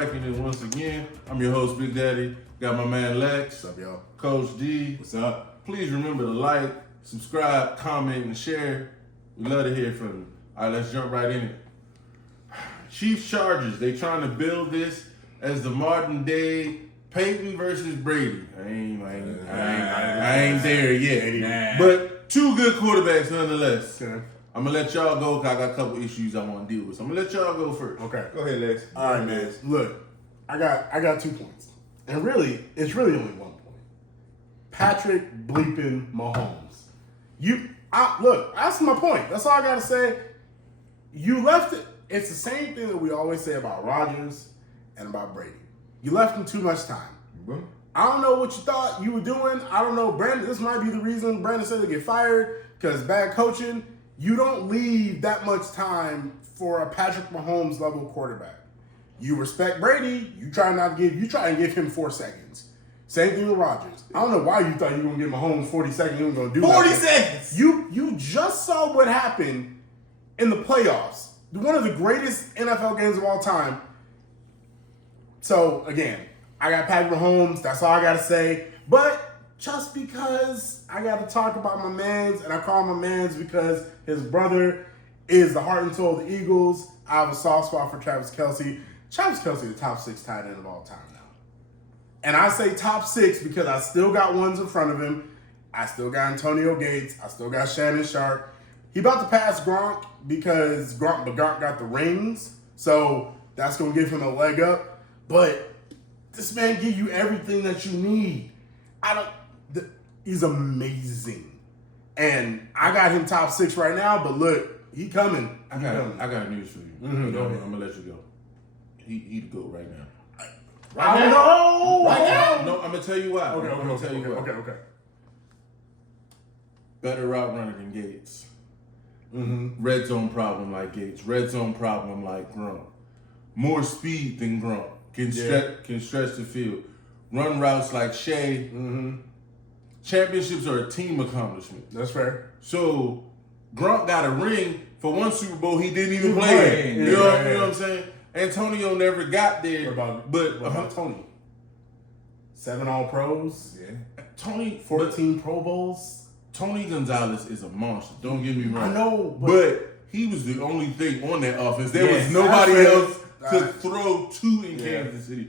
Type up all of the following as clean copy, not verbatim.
wrecking it once again. I'm your host, Big Daddy. Got my man Lex. What's up, y'all? Coach D. What's up? Please remember to like, subscribe, comment, and share. We love to hear from you. All right, let's jump right in it. Chiefs Chargers. They trying to build this as the modern day Peyton versus Brady. I ain't there yet. But two good quarterbacks nonetheless. Okay. I'm gonna let y'all go because I got a couple issues I want to deal with. So I'm gonna let y'all go first. Okay. Go ahead, Lex. All right, man. Look, I got 2 points. And really, it's really only 1 point. Patrick bleeping Mahomes. Look, that's my point. That's all I gotta say. You left it. It's the same thing that we always say about Rodgers and about Brady. You left him too much time. Mm-hmm. I don't know what you thought you were doing. I don't know, Brandon. This might be the reason Brandon said to get fired because bad coaching. You don't leave that much time for a Patrick Mahomes level quarterback. You respect Brady. You try and give him 4 seconds. Same thing with Rodgers. I don't know why you thought you were gonna give Mahomes 40 seconds. You were gonna do 40 nothing. seconds. You just saw what happened in the playoffs. One of the greatest NFL games of all time. So again, I got Patrick Mahomes. That's all I gotta say. But just because I got to talk about my mans, and I call him my mans because his brother is the heart and soul of the Eagles. I have a soft spot for Travis Kelce. Travis Kelce, the top 6 tight end of all time now. And I say top 6 because I still got ones in front of him. I still got Antonio Gates. I still got Shannon Sharp. He about to pass Gronk because Gronk got the rings. So that's going to give him a leg up. But this man give you everything that you need. He's amazing. And I got him top 6 right now, but look, he coming. I got news for you. Mm-hmm. I'm gonna let you go. He the GOAT right now. Right now? Right now? No, I'm gonna tell you why. I'm gonna tell you why. Okay. Better route runner than Gates. Mm-hmm. Red zone problem like Gates. Red zone problem like Gronk. More speed than Gronk. Can stretch the field. Run routes like Shea. Mm-hmm. Championships are a team accomplishment. That's fair. So Gronk got a ring for one Super Bowl he didn't even play. You know what I'm saying? Antonio never got there. What about Tony? 7 All-Pros? Yeah. Tony 14 Pro Bowls? Tony Gonzalez is a monster. Don't get me wrong. I know, but he was the only thing on that offense. There Yes, was nobody that's else fair. to throw to in Kansas City.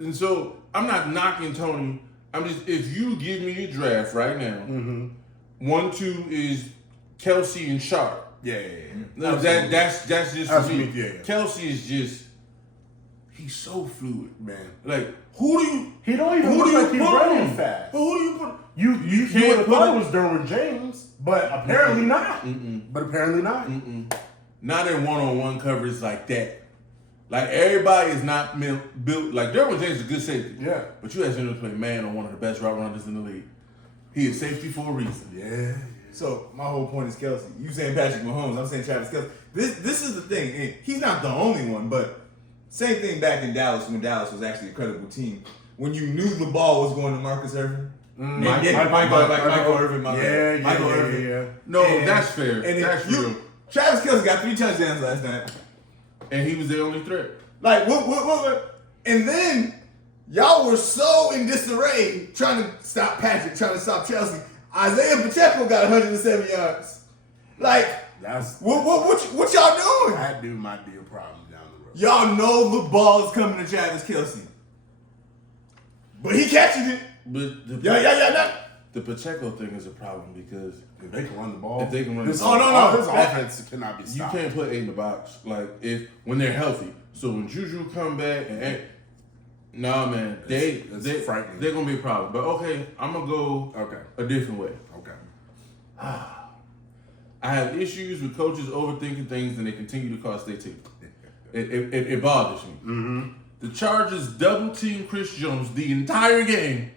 And so I'm not knocking Tony. I'm just, if you give me a draft right now, 1, 2 is Kelce and Sharp. Yeah. No, that's just for me. Yeah. Kelce is just, he's so fluid, Man. Like, who do you? He don't even Who look do you like he's put running on? fast. But who do you put? You can't would have put thought it- it was Derwin James, but apparently not. But apparently not. Not in one-on-one coverage like that. Like, everybody is not built. Like, Derwin James is a good safety. Yeah. But you ask him to play man on one of the best route runners in the league. He is safety for a reason. Yeah. So my whole point is Kelce. You saying Patrick Mahomes, I'm saying Travis Kelce. This is the thing. And he's not the only one, but same thing back in Dallas when Dallas was actually a credible team. When you knew the ball was going to Marcus Irvin. Michael Irvin. Yeah. No, that's fair. And That's real. Travis Kelce got 3 touchdowns last night. And he was the only threat. Like, what? And then y'all were so in disarray trying to stop Patrick, trying to stop Chelsea. Isaiah Pacheco got 107 yards. Like, what y'all doing? That dude might be a problem down the road. Y'all know the ball is coming to Travis Kelce. But he catches it. But the Pacheco thing is a problem because If they can run the ball. If they can run this, the ball. no. This offense cannot be you stopped. can't put 8 in the box. Like, when they're healthy. So when Juju come back and nah, man, It's frightening. they're gonna be a problem. But okay, I'm gonna go a different way. Okay. I have issues with coaches overthinking things and they continue to cost their team. It bothers me. Mm-hmm. The Chargers double teamed Chris Jones the entire game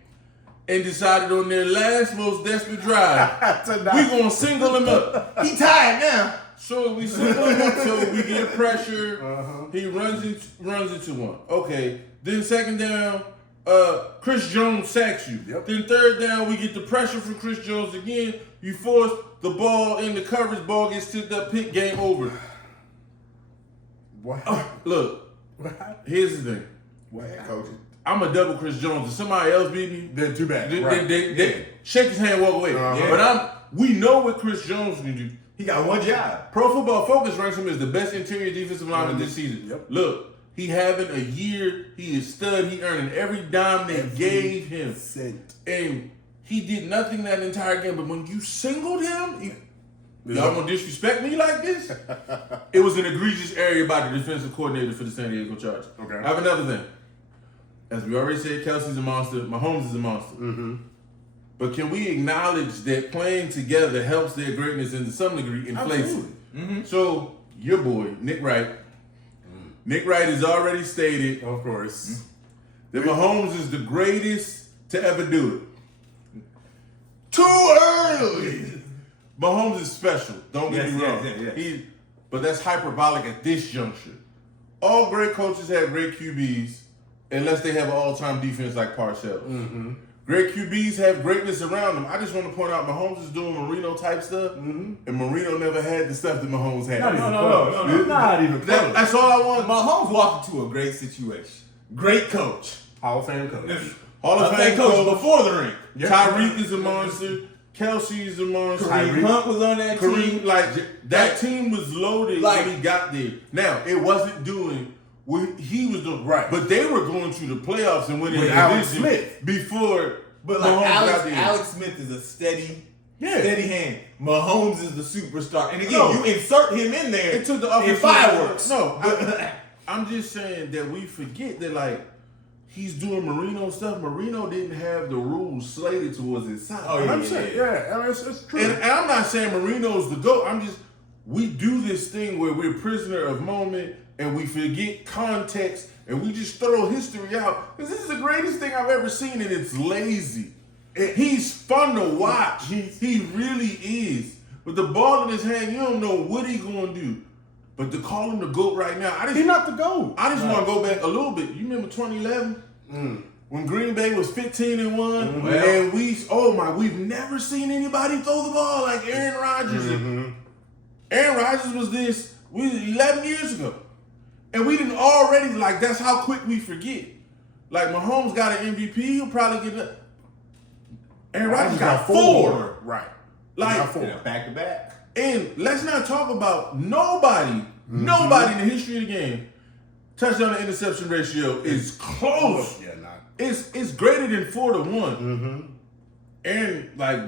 and decided on their last most desperate drive, we're gonna single him up. He tired now. So we single him up so we get pressure. He runs into one. Okay. Then second down, Chris Jones sacks you. Yep. Then third down, we get the pressure from Chris Jones again. You force the ball in the coverage, ball gets tipped up, pick, game over. What? Look, What happened? here's the thing. What, coach? I'm a double Chris Jones. If somebody else beat me, They're too bad. they, Right. they shake his hand, walk away. Uh-huh. But we know what Chris Jones can do. He got one job. Pro Football Focus ranks him as the best interior defensive lineman this season. Yep. Look, he having a year. He is stud. He earning every dime they gave him. Cent. And he did nothing that entire game. But when you singled him, y'all gonna disrespect me like this? It was an egregious area by the defensive coordinator for the San Diego Chargers. Okay. I have another thing. As we already said, Kelsey's a monster. Mahomes is a monster. Mm-hmm. But can we acknowledge that playing together helps their greatness and to some degree inflates it? Absolutely. Mm-hmm. So, your boy, Nick Wright. Nick Wright has already stated Of course. that Mahomes is the greatest to ever do it. Too early. Mahomes is special. Don't get me wrong. Yes. But that's hyperbolic at this juncture. All great coaches have great QBs unless they have an all-time defense like Parcells. Mm-hmm. Great QBs have greatness around them. I just want to point out Mahomes is doing Marino type stuff, and Marino never had the stuff that Mahomes had. Not even no, close. no, no. Not even close. That's all I want. Mahomes walked into a great situation. Great coach. Hall of Fame coach. Hall of Fame coach coach. before the ring. Tyreek is a monster. Kelsey is a monster. Kareem Hunt was on that Kareem, team. like that team was loaded Like- when he got there. Now it wasn't doing what he was doing, Right. But they were going to the playoffs and winning With the Alex division Smith. before. But like Mahomes got there. Alex Smith is a steady Yeah. hand. Mahomes is the superstar. And again, No. you insert him in there It took the in offensive fireworks. No, I'm just saying that we forget that like he's doing Marino stuff. Marino didn't have the rules slated towards his side. Oh, yeah. 100%. Yeah, I mean, it's true. And I'm not saying Marino's the GOAT. I'm just, we do this thing where we're prisoner of moment and we forget context and we just throw history out. Because this is the greatest thing I've ever seen and it's lazy. He's fun to watch. He really is. With the ball in his hand, you don't know what he's going to do. But to call him the GOAT right now, He's not the GOAT. I just want to go back a little bit. You remember 2011? When Green Bay was 15-1, and we've never seen anybody throw the ball like Aaron Rodgers. Aaron Rodgers was 11 years ago. And we didn't already, like, that's how quick we forget. Like, Mahomes got an MVP, he'll probably get Aaron Rodgers got 4. Right. Like, Got 4. Back to back. and let's not talk about nobody in the history of the game. Touchdown to interception ratio is close. Yeah, not. It's greater than 4-1. And like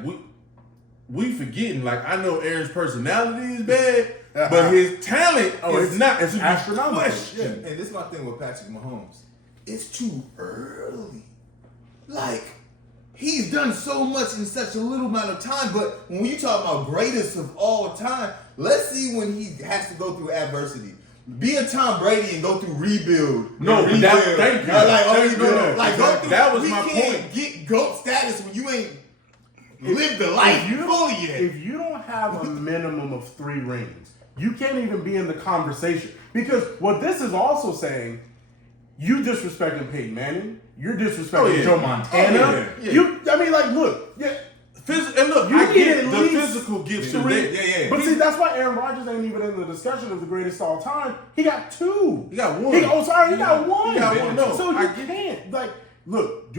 we forgetting, like I know Aaron's personality is bad, but his talent is not. It's to be astronomical. questioned. And this is my thing with Patrick Mahomes. It's too early. Like, he's done so much in such a little amount of time, but when you talk about greatest of all time, let's see when he has to go through adversity. Be a Tom Brady and go through rebuild. No, rebuild. thank you. Like, No, like go through. that was we my can't point. get GOAT status when you ain't lived the life fully yet. If you don't have a minimum of 3 rings, you can't even be in the conversation. Because what this is also saying, you disrespecting Peyton Manning, you're disrespecting Joe Montana. Yeah. I mean, like, look, yeah. And look, You I need get at the least physical gifts. 3. Yeah. But see, that's why Aaron Rodgers ain't even in the discussion of the greatest of all time. He got 2. He got 1. He got 1. He got 1. No, so I you get- can't. Like, look,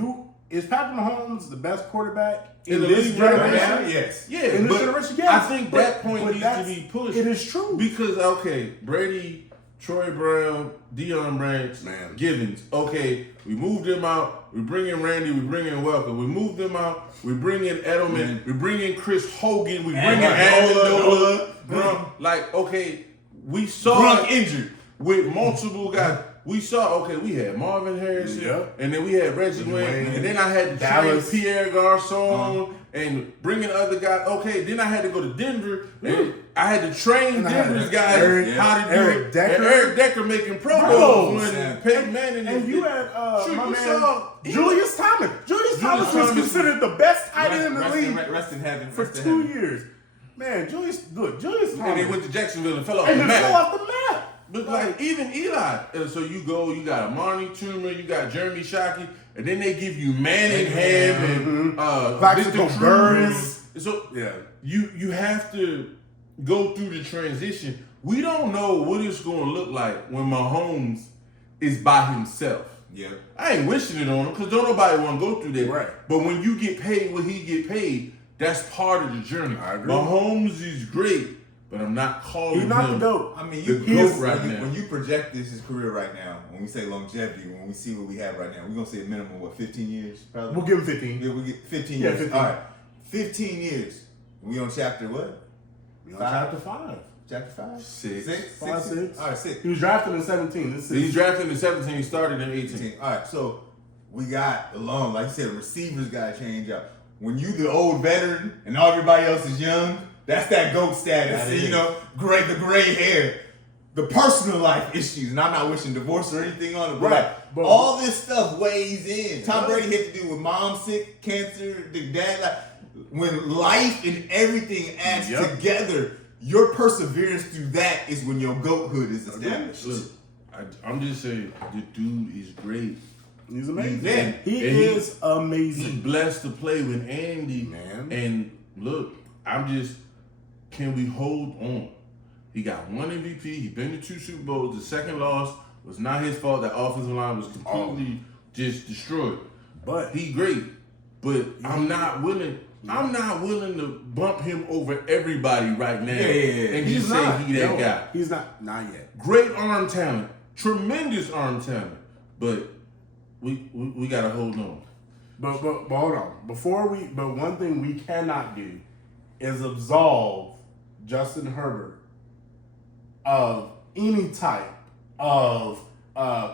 is Patrick Mahomes the best quarterback In in the this league right generation? now? Yes. Yeah, In this but generation, yes. I think that point but needs to that's- be pushed. It is true. Because, okay, Brady, Troy Brown, Deion Branch, Man. Givens. Okay, we moved them out. We bring in Randy. We bring in Welker. We moved them out. We bring in Edelman. Man. We bring in Chris Hogan. We bring in Amendola. Amendola. Like, okay, we saw Gronk injured. with multiple guys. We saw, okay, we had Marvin Harrison, Yep. and then we had Reggie Wayne, Wayne, and then I had to Dallas. train Pierre Garçon and bringing other guys. Okay, then I had to go to Denver, and I had to train And I had Denver's guys Eric- how to do Eric it. Decker. And Eric Decker making Pro Bro. Bowls when Yeah. Peyton Manning. And you had Shoot, my you man saw- Julius Thomas. Julius Thomas was Thomas- considered the best tight end in the league Rest in heaven. for rest in 2 heaven. years. Man, Julius Thomas. and they went to Jacksonville and fell off and the just fell map. off the map. But like even Eli, and so you got Amani Toomer, you got Jeremy Shockey, and then they give you Manning Ham and Plaxico Mr. Burris. Cruz. So Yeah. you have to go through the transition. We don't know what it's going to look like when Mahomes is by himself. Yeah. I ain't wishing it on him because don't nobody want to go through that. Right. But when you get paid what he get paid, that's part of the journey. I agree. Mahomes is great, but I'm not calling He's not him the GOAT. I mean, the you GOAT when right you, now. when you project his career right now, when we say longevity, when we see what we have right now, we're gonna say a minimum what 15 years, probably. We'll give him 15. Yeah, we get 15 Yeah, years. 15. All right, 15 years. We on chapter what? We on chapter 5. Chapter 5? Six. 5, 6. All right, 6. He was drafted in 17. This He's is drafted in 17, he started in 18. All right, so we got along, like you said, receivers got to change up. When you the old veteran and everybody else is young, that's that GOAT status. That And, is. you know, the gray hair, the personal life issues, and I'm not wishing divorce or anything on it, but Right, like, but- all this stuff weighs in. Tom Brady had to do with mom sick, cancer, the dad. Like, when life and everything adds Yep. together, your perseverance through that is when your GOAThood is established. Look, I'm just saying, the dude is great. he's amazing. Yeah. He And is He's amazing. blessed to play with Andy. Man. And look, can we hold on? He got one MVP. He been to 2 Super Bowls. The second loss was not his fault. That offensive line was completely just destroyed. But He great, but I'm not willing to bump him over everybody right now and he's just not. say he that No, guy. He's not yet. Great arm talent, tremendous arm talent, but we gotta hold on. But hold on. But one thing we cannot do is absolve Justin Herbert of any type of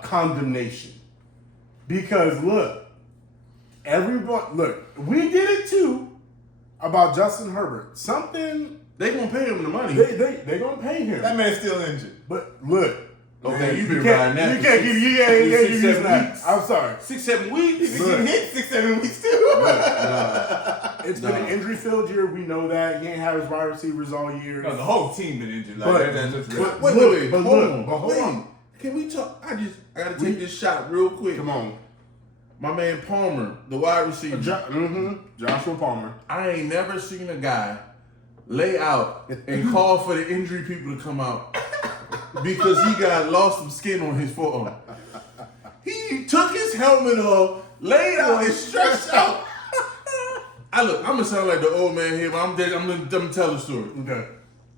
condemnation. Because look, we did it too about Justin Herbert. Something They gonna pay him the money. they gonna pay him. That man's still injured. But look, Okay, man, you been can't- riding that You for can't six- give you ain't six, give 7 that. weeks. I'm sorry. 6-7 weeks. He's Look. getting hit 6-7 weeks too. It's been an injury-filled year. We know that. He ain't had his wide receivers all year. No, the whole team been injured. Like, But- that's but- Wait. but Hold look, on. but hold Wait. on. Can we talk? I gotta take this shot real quick. Come on. My man Palmer, the wide receiver. Joshua Palmer. I ain't never seen a guy lay out and call for the injury people to come out because he got lost some skin on his forearm. He took his helmet off, laid out, and stretched out. I'm gonna sound like the old man here, but I'm gonna tell the story. Okay.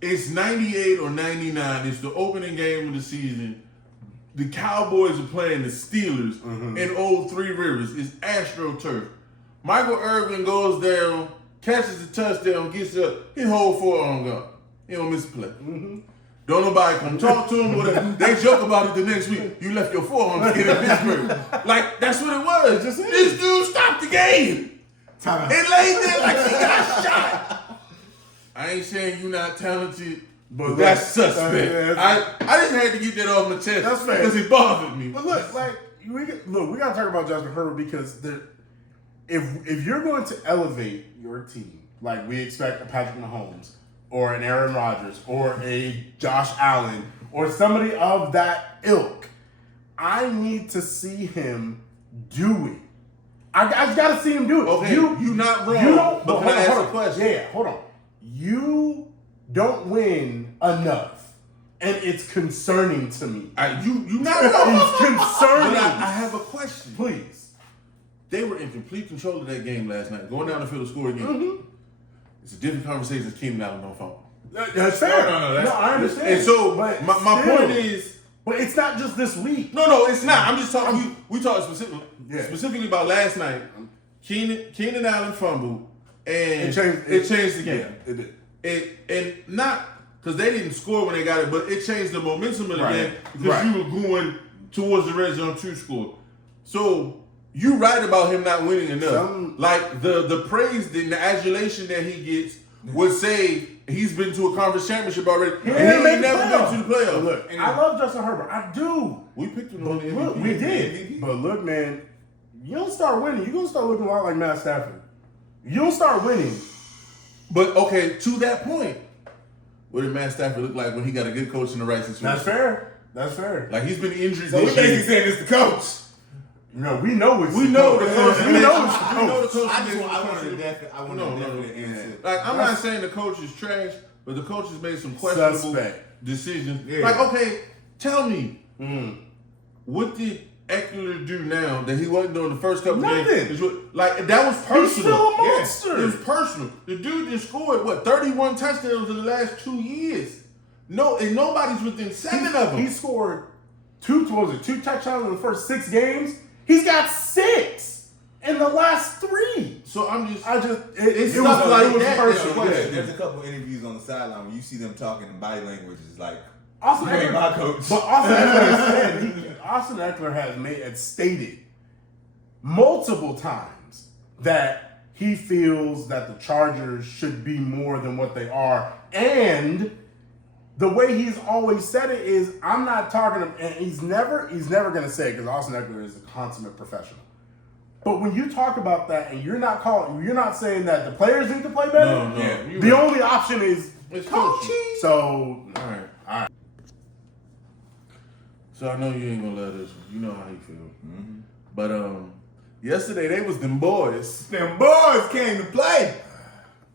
It's 98 or 99. It's the opening game of the season. The Cowboys are playing the Steelers in Old Three Rivers. It's AstroTurf. Michael Irvin goes down, catches a touchdown, gets up, his whole forearm gone. He don't miss a play. Don't nobody come talk to him. Whatever. They joke about it the next week. You left your forearm skin in Pittsburgh. Like, that's what it was. Just it. This dude stopped the game. Time out. It laid there like he got shot. I ain't saying you not talented, but that's suspect. I just had to get that off my chest. That's fair. Because it bothered me. But look, like we gotta talk about Justin Herbert because if you're going to elevate your team, like we expect a Patrick Mahomes or an Aaron Rodgers or a Josh Allen or somebody of that ilk, I need to see him do it. I gotta see him do it. Okay, you not wrong. You don't. But But can I ask hold a on. question? Yeah, hold on. You don't win enough, and it's concerning to me. You not wrong. It's concerning. But I have a question. Please. They were in complete control of that game last night. Going down the field to score again. It's a different conversation as Keenan Allen on phone. That's fair. No, that's- I understand. And so but my still. point is, But it's not just this week. no, it's not. I'm just talking. We talked Yeah. specifically about last night. Keenan Allen fumbled, and It changed the game. Yeah, it did. And not because they didn't score when they got it, but it changed the momentum of the Right. game because Right. you were going towards the red zone to score. So you right about him not winning enough. Like the praise, the adulation that he gets would say he's been to a conference championship already, and he ain't never been to the But playoffs. look, I love Justin Herbert. I do. We picked him But on the look, MVP. we did. But look, man, you don't start winning, you're gonna start looking a lot like Matt Stafford. You don't start winning. But okay, to that point, what did Matt Stafford look like when he got a good coach in the right situation? That's fair. That's fair. Like he's been injured So we this basically year. saying it's the coach. No, we know it's We know the coach. We know it's We know the coach. I is just want the a coach. definite. I want No, a no, definite no. answer. Like I'm not saying the coach is trash, but the coach has made some questionable Suspect. decisions. Yeah. Like, okay, tell me, Mm. what did Eckler do now that he wasn't doing the first couple Nothing. games? Like, that was personal. He's still a Yeah, monster. it was personal. The dude just scored, 31 touchdowns in the last 2 years. No, and nobody's within 7 of them. He scored two touchdowns in the first 6 games. He's got 6 in the last 3. So I'm just... It's stuff like that. personal. Yeah. There's a couple interviews on the sideline where you see them talking in body language. It's like, Austin you ain't my coach. But Austin Eckler has stated multiple times that he feels that the Chargers should be more than what they are, and the way he's always said it is, I'm not talking, and he's never going to say it because Austin Eckler is a consummate professional. But when you talk about that, and you're not saying that the players need to play better. No, Yeah. you're The right. only option is It's coaching. coaching. So All right. So I know you ain't gonna love this one. You know how he feel. Mm-hmm. But yesterday they was them boys. Them boys came to play.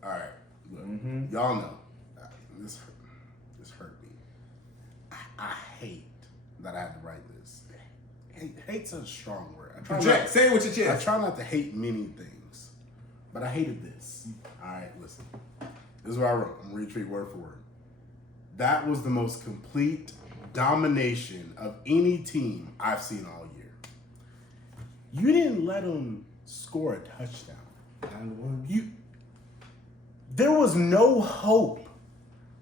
all right. Mm-hmm. Y'all know this hurt me. I hate that I had to write this. Hate's a strong word. Project. Say it with your I chest. try not to hate many things, but I hated this. All right, listen. This is what I wrote. I'm gonna retweet word for word. That was the most complete domination of any team I've seen all year. You didn't let them score a touchdown. There was no hope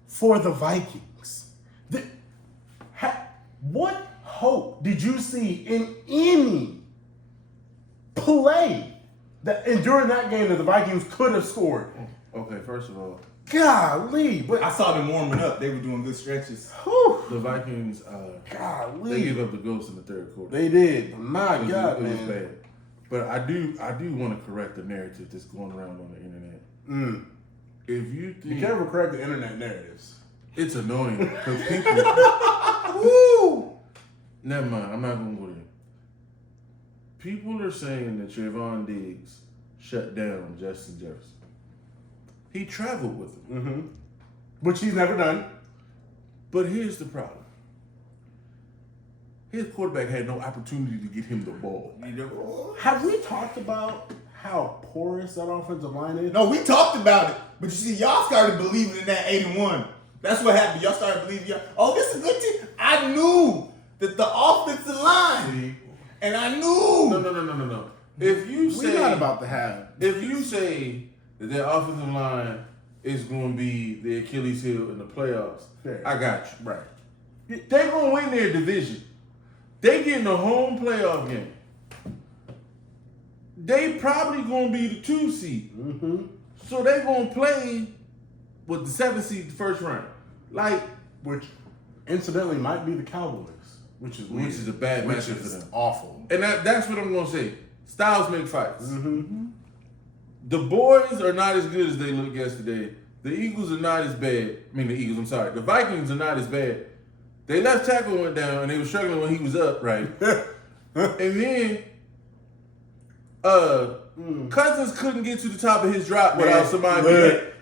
for the Vikings. What hope did you see in any play and during that game that the Vikings could have scored? Okay, first of all, Golly, but I saw them warming up. They were doing good stretches. whew, the Vikings they golly, gave up the ghost in the third quarter. they did. But my It was- God, it was man. bad. But I do want to correct the narrative that's going around on the internet. If you You think can't ever correct the internet narratives. it's annoying because people, Woo! never mind, I'm not gonna go there. People are saying that Trayvon Diggs shut down Justin Jefferson. He traveled with him. Which he's never done. But here's the problem. His quarterback had no opportunity to get him the ball. Have we talked about how porous that offensive line is? No, we talked about it, but you see, y'all started believing in that 8-1. That's what happened. Y'all started believing, oh, this is a good team. I knew that the offensive line, and I knew. No. If you We're say not about to have. if you say that their offensive line is going to be the Achilles heel in the playoffs, Fair. I got you. Right. They're going to win their division. They getting a home playoff game. They probably going to be the 2 seed. So they're going to play with the 7 seed the first round. Like, Which, incidentally, might be the Cowboys. Which is weird. which is a bad Which matchup for is them. awful. And that's what I'm going to say. Styles make fights. The boys are not as good as they looked yesterday. The Eagles are not as bad. The Vikings are not as bad. They left tackle went down and they were struggling when he was up, right? And then Cousins couldn't get to the top of his drop without somebody.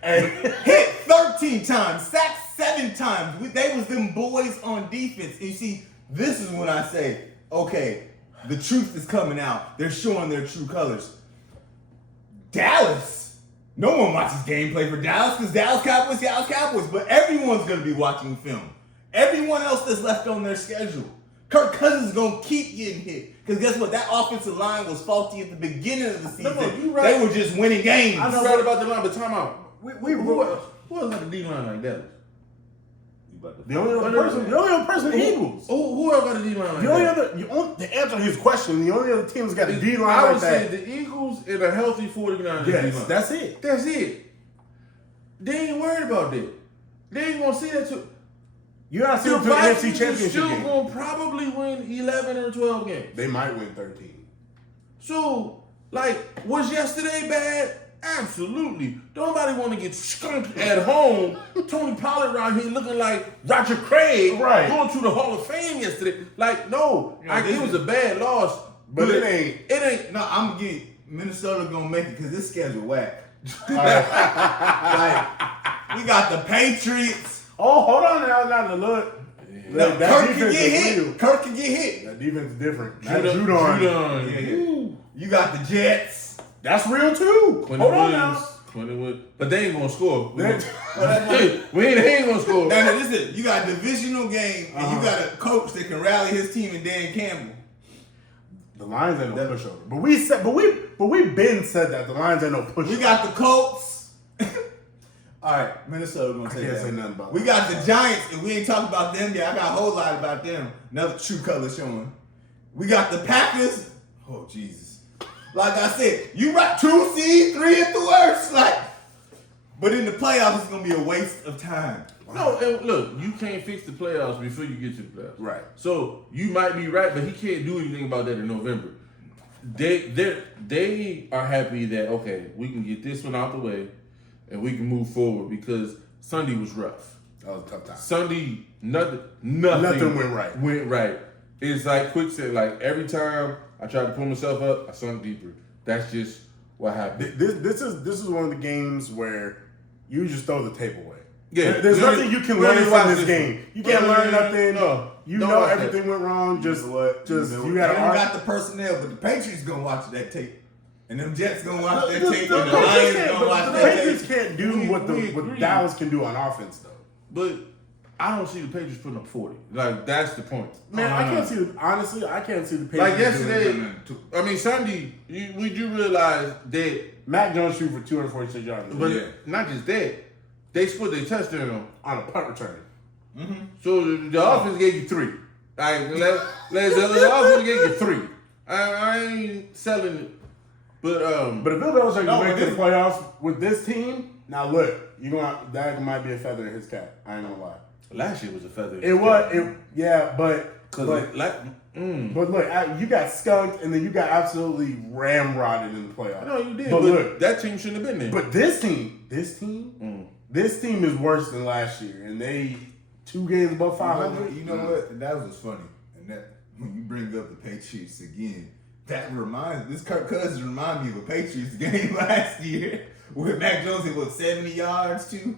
Hit 13 times, sacked 7 times. They was them boys on defense. And you see, this is when I say, okay, the truth is coming out. They're showing their true colors. Dallas. No one watches gameplay for Dallas because Dallas Cowboys. But everyone's going to be watching film. Everyone else that's left on their schedule. Kirk Cousins is going to keep getting hit. Because guess what? That offensive line was faulty at the beginning of the season. No, you right. They were just winning games. I know right about the line, but time out. We Who else got a D line like that? The only other person, the Eagles. Who else got a D line like The that? to answer his question, the only other team that's got a D line I like would say that. the Eagles and a healthy 49ers Yes, D-line. that's it. That's it. They ain't worried about that. They ain't gonna see that too. You gotta see The them to the NFC Vikings are Championship still game. gonna probably win 11 or 12 games. They might win 13. So, like, was yesterday bad? Absolutely. Nobody want to get skunked at home. Tony Pollard around here looking like Roger Craig Right. going to the Hall of Fame yesterday. Like, no, this it was a bad loss, But it ain't. It ain't. No, I'm gonna get Minnesota gonna make it because this schedule whack. All right. Like we got the Patriots. Oh, hold on now, look. No, That Kirk can defense get is hit. real. Kirk can get hit. That defense is different. That Judon. Judon. Yeah, yeah. You got the Jets. That's real too. Quentin Hold on Williams. now. Quentin Williams. But they ain't gonna score. They- They ain't gonna score. Now, listen, you got a divisional game, and you got a coach that can rally his team in Dan Campbell. The Lions ain't no pushover. But we been said that the Lions ain't no pushover. We got the Colts. All right, Minnesota gonna take can't that. say nothing about We that. got the Giants, and we ain't talked about them yet. I got a whole lot about them. Another true color showing. We got the Packers. Oh Jesus! Like I said, you right, 2 seed, 3 at the worst. Like, but in the playoffs, it's gonna be a waste of time. No, and look, you can't fix the playoffs before you get to the playoffs. Right. So you might be right, but he can't do anything about that in November. They are happy that okay, we can get this one out the way, and we can move forward because Sunday was rough. That was a tough time. Sunday, nothing went right. Went right. It's like Quick said, like every time I tried to pull myself up, I sunk deeper. That's just what happened. This is one of the games where you just throw the tape away. Yeah, There's we nothing you can we learn already from watched this game. You We can't learn already- nothing. No, You don't know watch that. everything went wrong. Just you got to the personnel, but the Patriots gonna watch that tape, and them Jets gonna watch that The tape, and the Lions Patriots gonna watch the that Patriots tape. can't do We what agree. Dallas can do on offense though. But I don't see the Patriots putting up 40. Like that's the point. Man, I can't see. Honestly, I can't see the Patriots. Like yesterday, doing it. I mean Sunday, we do realize that, Mac Jones shoot for 246 yards, but Yeah. not just that, they scored their touchdown. on a punt return. So the offense gave you 3. Like the offense gave you 3. I ain't selling it, but But if Bill Belichick No, can make but it to the playoffs with this team, now look, that might be a feather in his cap. I ain't gonna lie. last year was a feather. It was, yeah, but because but look, you got skunked and then you got absolutely ramrodded in the playoffs. no, you did. But But look, that team shouldn't have been there. but this team is worse than last year, and they 2 games above 500. You know what? That was funny, and that when you bring up the Patriots again, this Kirk Cousins remind me of a Patriots game last year where Mac Jones hit 70 yards too.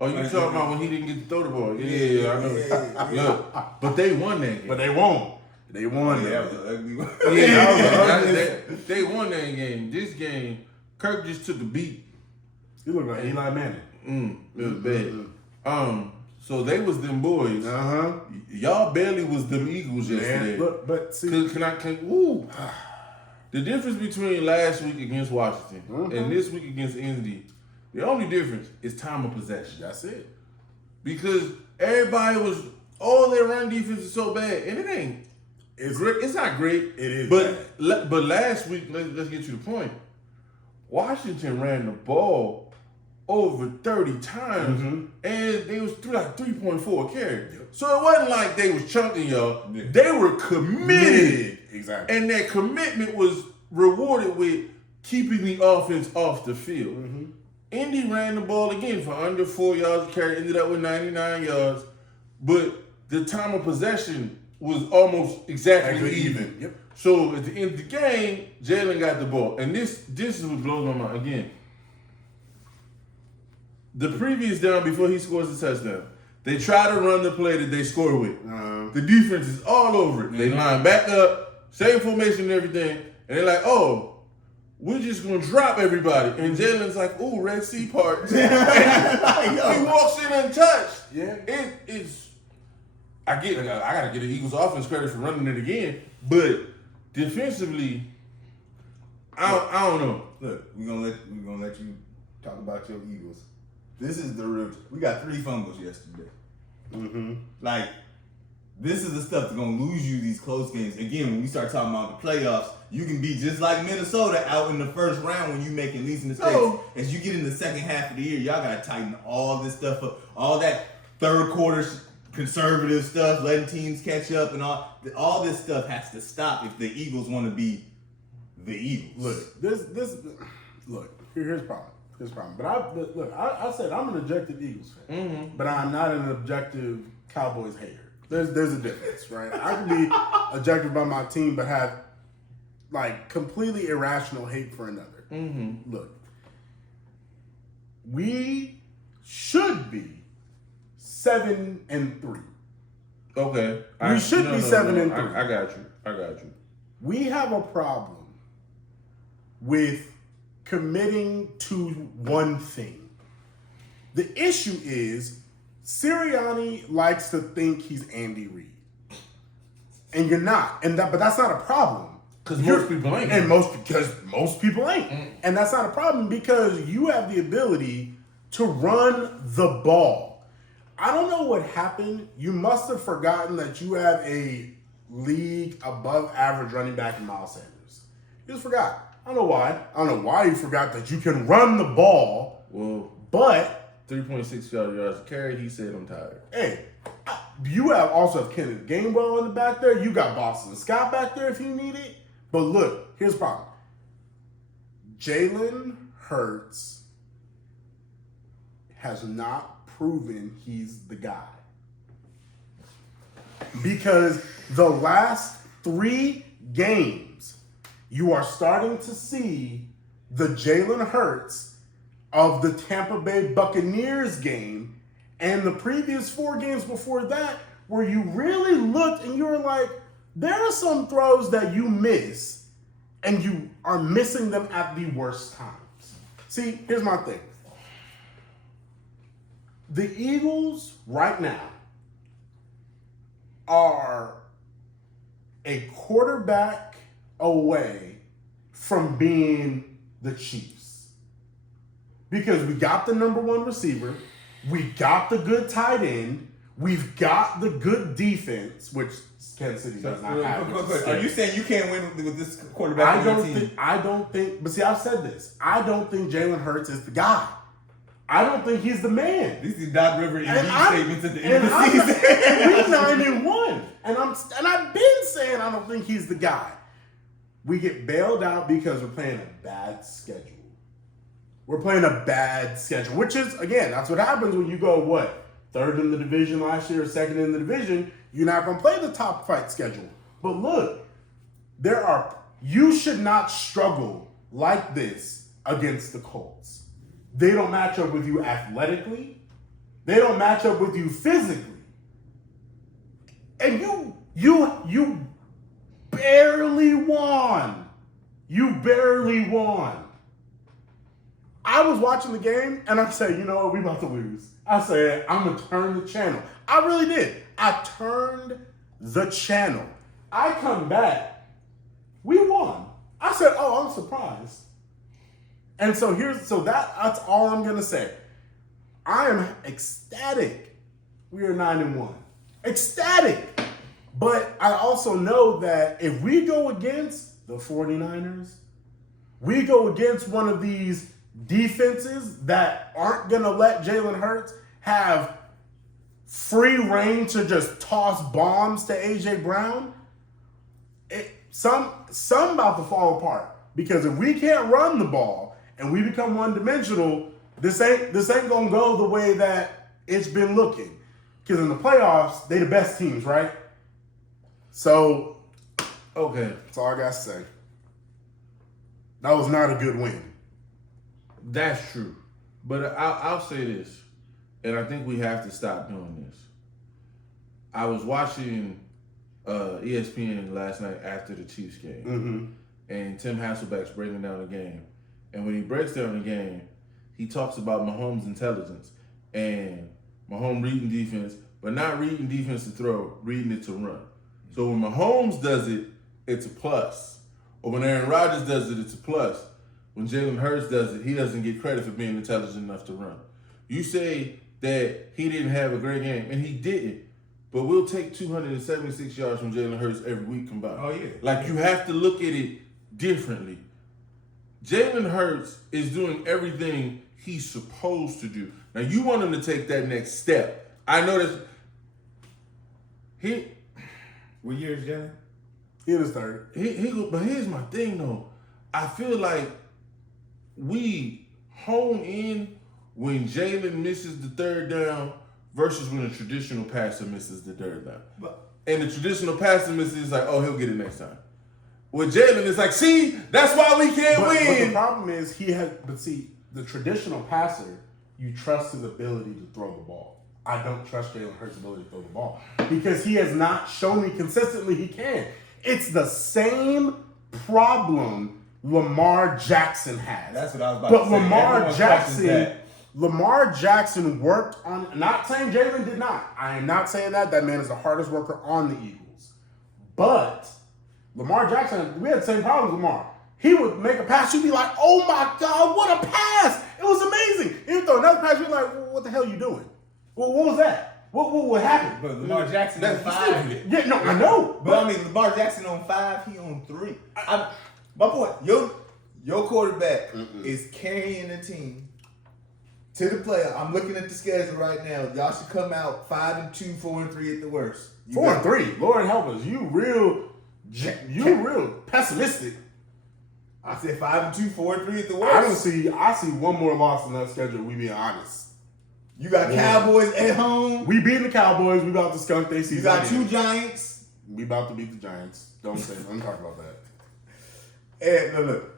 Oh, you talking about when he didn't get to throw the ball? Yeah, I know. Yeah. Look, but they won that game. But they won't. They won. Yeah, that. that was an ugly one. They won that game. This game, Kirk just took a beat. You look like Eli Manning. It was bad. So they was them boys. Uh-huh. Y'all barely was them Eagles yesterday. Man, look, but see, Woo. The difference between last week against Washington and this week against Indy, the only difference is time of possession. that's it. Because everybody was, their run defense is so bad, and it ain't. It's Great. It's not great. It is But last week, let's get to the point. Washington ran the ball over 30 times, and they was through like 3.4 carry. So it wasn't like they was chunking y'all. Yeah. They were committed, Exactly. and that commitment was rewarded with keeping the offense off the field. Indy ran the ball again for under 4 yards a carry, ended up with 99 yards, but the time of possession was almost exactly even. Yep. So at the end of the game, Jalen got the ball. And this is what blows my mind. Again, the previous down before he scores the touchdown, they try to run the play that they score with. The defense is all over it. They line back up, same formation and everything, and they're like, oh, we're just going to drop everybody. And Jalen's like, ooh, Red Sea part. He walks in untouched. Yeah. It's I got to get the Eagles offense credit for running it again, but defensively, I don't know. Look, we're gonna let you talk about your Eagles. This is the real. We got 3 fumbles yesterday. Like, this is the stuff that's gonna lose you these close games. Again, when we start talking about the playoffs, you can be just like Minnesota out in the first round when you making least mistakes. Oh. As you get in the second half of the year, y'all gotta tighten all this stuff up. All that third quarter conservative stuff, letting teams catch up, and all this stuff has to stop if the Eagles want to be the Eagles. Look, here's the problem. But I said I'm an objective Eagles fan, but I'm not an objective Cowboys hater. There's a difference, right? I can be objective about my team, but have like completely irrational hate for another. Look, we should be 7-3. Okay. We should be 7-3. I got you. We have a problem with committing to one thing. The issue is Sirianni likes to think he's Andy Reid. And you're not. But that's not a problem. Because most people ain't. Because most people ain't. And that's not a problem because you have the ability to run the ball. I don't know what happened. You must have forgotten that you have a league above average running back in Miles Sanders. You just forgot. I don't know why. I don't know why you forgot that you can run the ball. Well, but 3.6 yards a carry. He said, "I'm tired." Hey, you also have Kenneth Gainwell in the back there. You got Boston Scott back there if you need it. But look, here's the problem. Jalen Hurts has not proven he's the guy. Because the last 3 games, you are starting to see the Jalen Hurts of the Tampa Bay Buccaneers game and the previous 4 games before that where you really looked and you were like, there are some throws that you miss and you are missing them at the worst times. See, here's my thing. The Eagles right now are a quarterback away from being the Chiefs. Because we got the number 1 receiver, we got the good tight end, we've got the good defense, which Kansas City does not have. Are you saying you can't win with this quarterback on your team? I don't think, but see, I've said this. I don't think Jalen Hurts is the guy. I don't think he's the man. These are Doc River Embiid statements at the end of the season. And we're 9-1. And I've been saying I don't think he's the guy. We get bailed out because we're playing a bad schedule. We're playing a bad schedule, which is, again, that's what happens when you go, what, 3rd in the division last year or 2nd in the division. You're not going to play the top flight schedule. But look, you should not struggle like this against the Colts. They don't match up with you athletically. They don't match up with you physically. And you barely won. You barely won. I was watching the game and I said, you know what, we about to lose. I said, I'm going to turn the channel. I really did. I turned the channel. I come back. We won. I said, oh, I'm surprised. And so that's all I'm going to say. I am ecstatic. We are 9-1. Ecstatic. But I also know that if we go against the 49ers, we go against one of these defenses that aren't going to let Jalen Hurts have free reign to just toss bombs to A.J. Brown, some about to fall apart. Because if we can't run the ball and we become one-dimensional, this ain't going to go the way that it's been looking. Because in the playoffs, they the best teams, right? So, Okay. that's all I got to say. That was not a good win. That's true. But I'll say this, and I think we have to stop doing this. I was watching ESPN last night after the Chiefs game, and Tim Hasselbeck's breaking down the game. And when he breaks down the game, he talks about Mahomes' intelligence and Mahomes reading defense, but not reading defense to throw, reading it to run. So when Mahomes does it, it's a plus. Or when Aaron Rodgers does it, it's a plus. When Jalen Hurts does it, he doesn't get credit for being intelligent enough to run. You say that he didn't have a great game, and he didn't. But we'll take 276 yards from Jalen Hurts every week combined. Oh, yeah. Like, you have to look at it differently. Jalen Hurts is doing everything he's supposed to do. Now, you want him to take that next step. I know that What year is Jalen? He in his third. But here's my thing, though. I feel like we hone in when Jalen misses the third down versus when a traditional passer misses the third down. And the traditional passer misses like, oh, he'll get it next time. With Jalen, it's like, see, that's why we can't win. But the problem is the traditional passer, you trust his ability to throw the ball. I don't trust Jalen Hurts' ability to throw the ball because he has not shown me consistently he can. It's the same problem Lamar Jackson has. That's what I was about but to say. Lamar Jackson worked on. Not saying Jalen did not. I am not saying that. That man is the hardest worker on the Eagles. But Lamar Jackson, we had the same problem with Lamar. He would make a pass, you'd be like, "Oh my God, what a pass! It was amazing." He would throw another pass, you'd be like, well, "What the hell are you doing? Well, what was that? What happened?" But Lamar Jackson on 5. Yeah, no, I know. But I mean, Lamar Jackson on 5, he on 3. My point, your quarterback is carrying the team to the playoff. I'm looking at the schedule right now. Y'all should come out 5-2, 4-3 at the worst. 4-3. Lord help us. You real pessimistic. I said 5-2, 4-3 at the worst. I see one more loss in that schedule. We being honest. You got Cowboys at home. We beating the Cowboys. We about to skunk their season. You got again. 2 Giants. We about to beat the Giants. Don't talk about that. And look,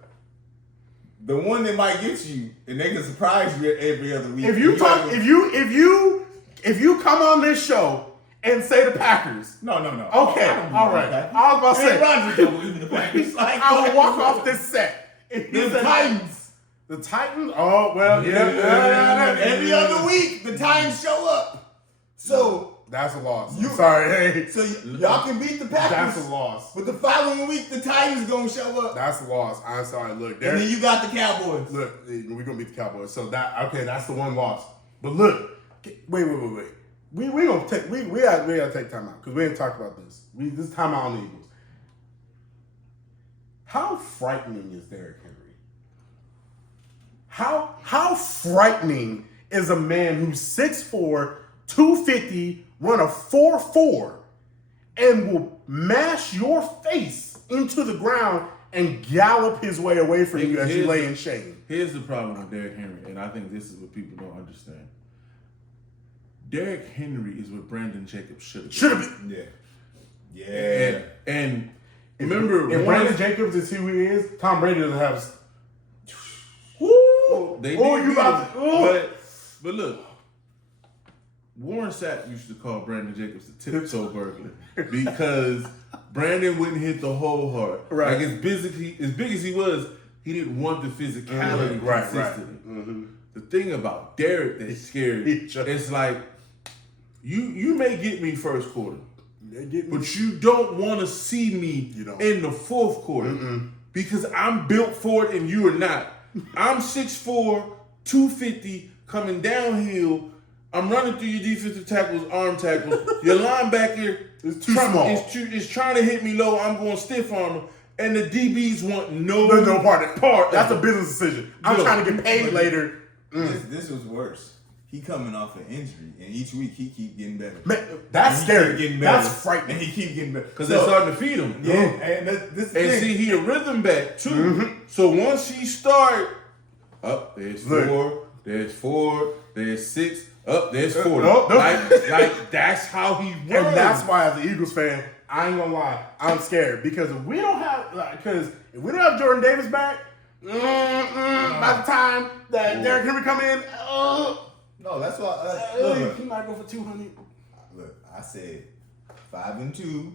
the one that might get you, and they can surprise you every other week. If you come on this show and say the Packers, no. okay, all right. I was about to say, Rodgers don't believe in the Packers. Like, I will walk off this set. The Titans. The Titans. Oh well, yeah. Every other week, the Titans show up. So that's a loss. Sorry, hey. So y'all can beat the Packers. That's a loss. But the following week, the Titans gonna show up. That's a loss. I'm sorry. Look, and then you got the Cowboys. Look, we're gonna beat the Cowboys. So that's the one loss. But look, wait. We gotta take time out because we ain't talked about this. This time out on the Eagles. How frightening is Derrick Henry? How frightening is a man who's 6'4", 250, run a 4.4, and will mash your face into the ground and gallop his way away from you as you lay in shame? Here's the problem with Derrick Henry, and I think this is what people don't understand. Derrick Henry is what Brandon Jacobs should have been. Yeah. And remember, if Brandon Jacobs is who he is, Tom Brady doesn't have. But look, Warren Sapp used to call Brandon Jacobs the tiptoe burglar because Brandon wouldn't hit the hole hard. Right. Like as big as he was, he didn't want the physicality consistently. Mm-hmm. The thing about Derrick that's scary, it's like you may get me first quarter, but you don't want to see me in the fourth quarter because I'm built for it and you are not. I'm 6'4", 250, coming downhill. I'm running through your defensive tackles, arm tackles. Your linebacker is too small. Is trying to hit me low. I'm going stiff armor. And the DBs want no part. That's a business decision. I'm trying to get paid later. This was worse. He coming off an injury, and each week he keep getting better. Man, that's scary. Getting better. That's frightening. And he keep getting better because they're starting to feed him. Yeah, and this and see, he a rhythm back too. Mm-hmm. So once he start, there's 4, there's 4, there's 6, there's 4. Like that's how he runs. And that's why, as an Eagles fan, I ain't gonna lie, I'm scared because if we don't have Jordan Davis back, by the time that Derrick Henry come in, no, that's why. He might go for 200. Look, I said 5-2.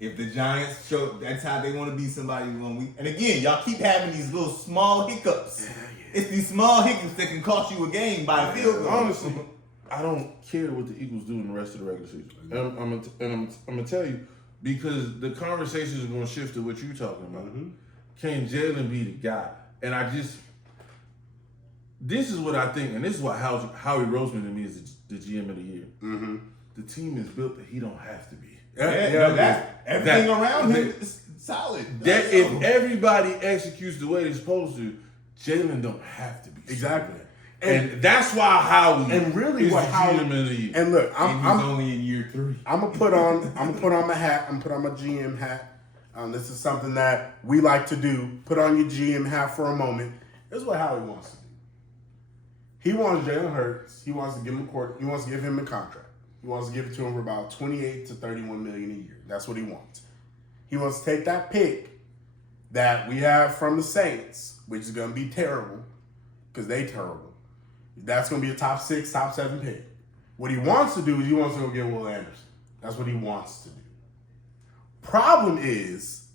If the Giants show, that's how they want to beat somebody 1 week. And again, y'all keep having these little small hiccups. Yeah. It's these small hiccups that can cost you a game by a field goal. Honestly, I don't care what the Eagles do in the rest of the regular season. And I'm gonna tell you because the conversations are gonna shift to what you're talking about. Mm-hmm. Can Jalen be the guy? And this is what I think, and this is why Howie Roseman to me is the GM of the year. Mm-hmm. The team is built that he don't have to be. Everything around him is solid. If everybody executes the way they're supposed to, Jalen don't have to be. Exactly. And that's why Howie and really is what the Howie, GM of the year. And look, I'm only in year 3. I'm gonna put on my hat. I'm gonna put on my GM hat. This is something that we like to do. Put on your GM hat for a moment. This is what Howie wants to do. He wants Jalen Hurts. He wants to give him He wants to give him a contract. He wants to give it to him for about $28 to $31 million a year. That's what he wants. He wants to take that pick that we have from the Saints, which is going to be terrible because they terrible. That's going to be a top 6, top 7 pick. What he wants to do is he wants to go get Will Anderson. That's what he wants to do. Problem is,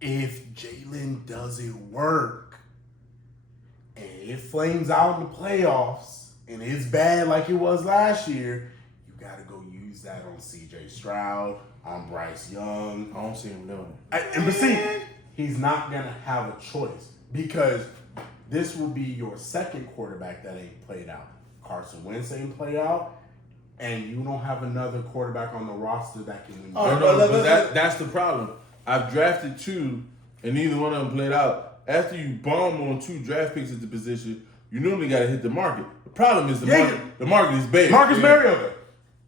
if Jalen doesn't work and it flames out in the playoffs and it's bad like it was last year, you got to go use that on C.J. Stroud, on Bryce Young. I don't see him doing But see, he's not going to have a choice because this will be your second quarterback that ain't played out. Carson Wentz ain't played out, and you don't have another quarterback on the roster that can win. That's the problem. I've drafted 2, and neither one of them played out. After you bomb on 2 draft picks at the position, you normally got to hit the market. The problem is the market is bad. Marcus Mariota.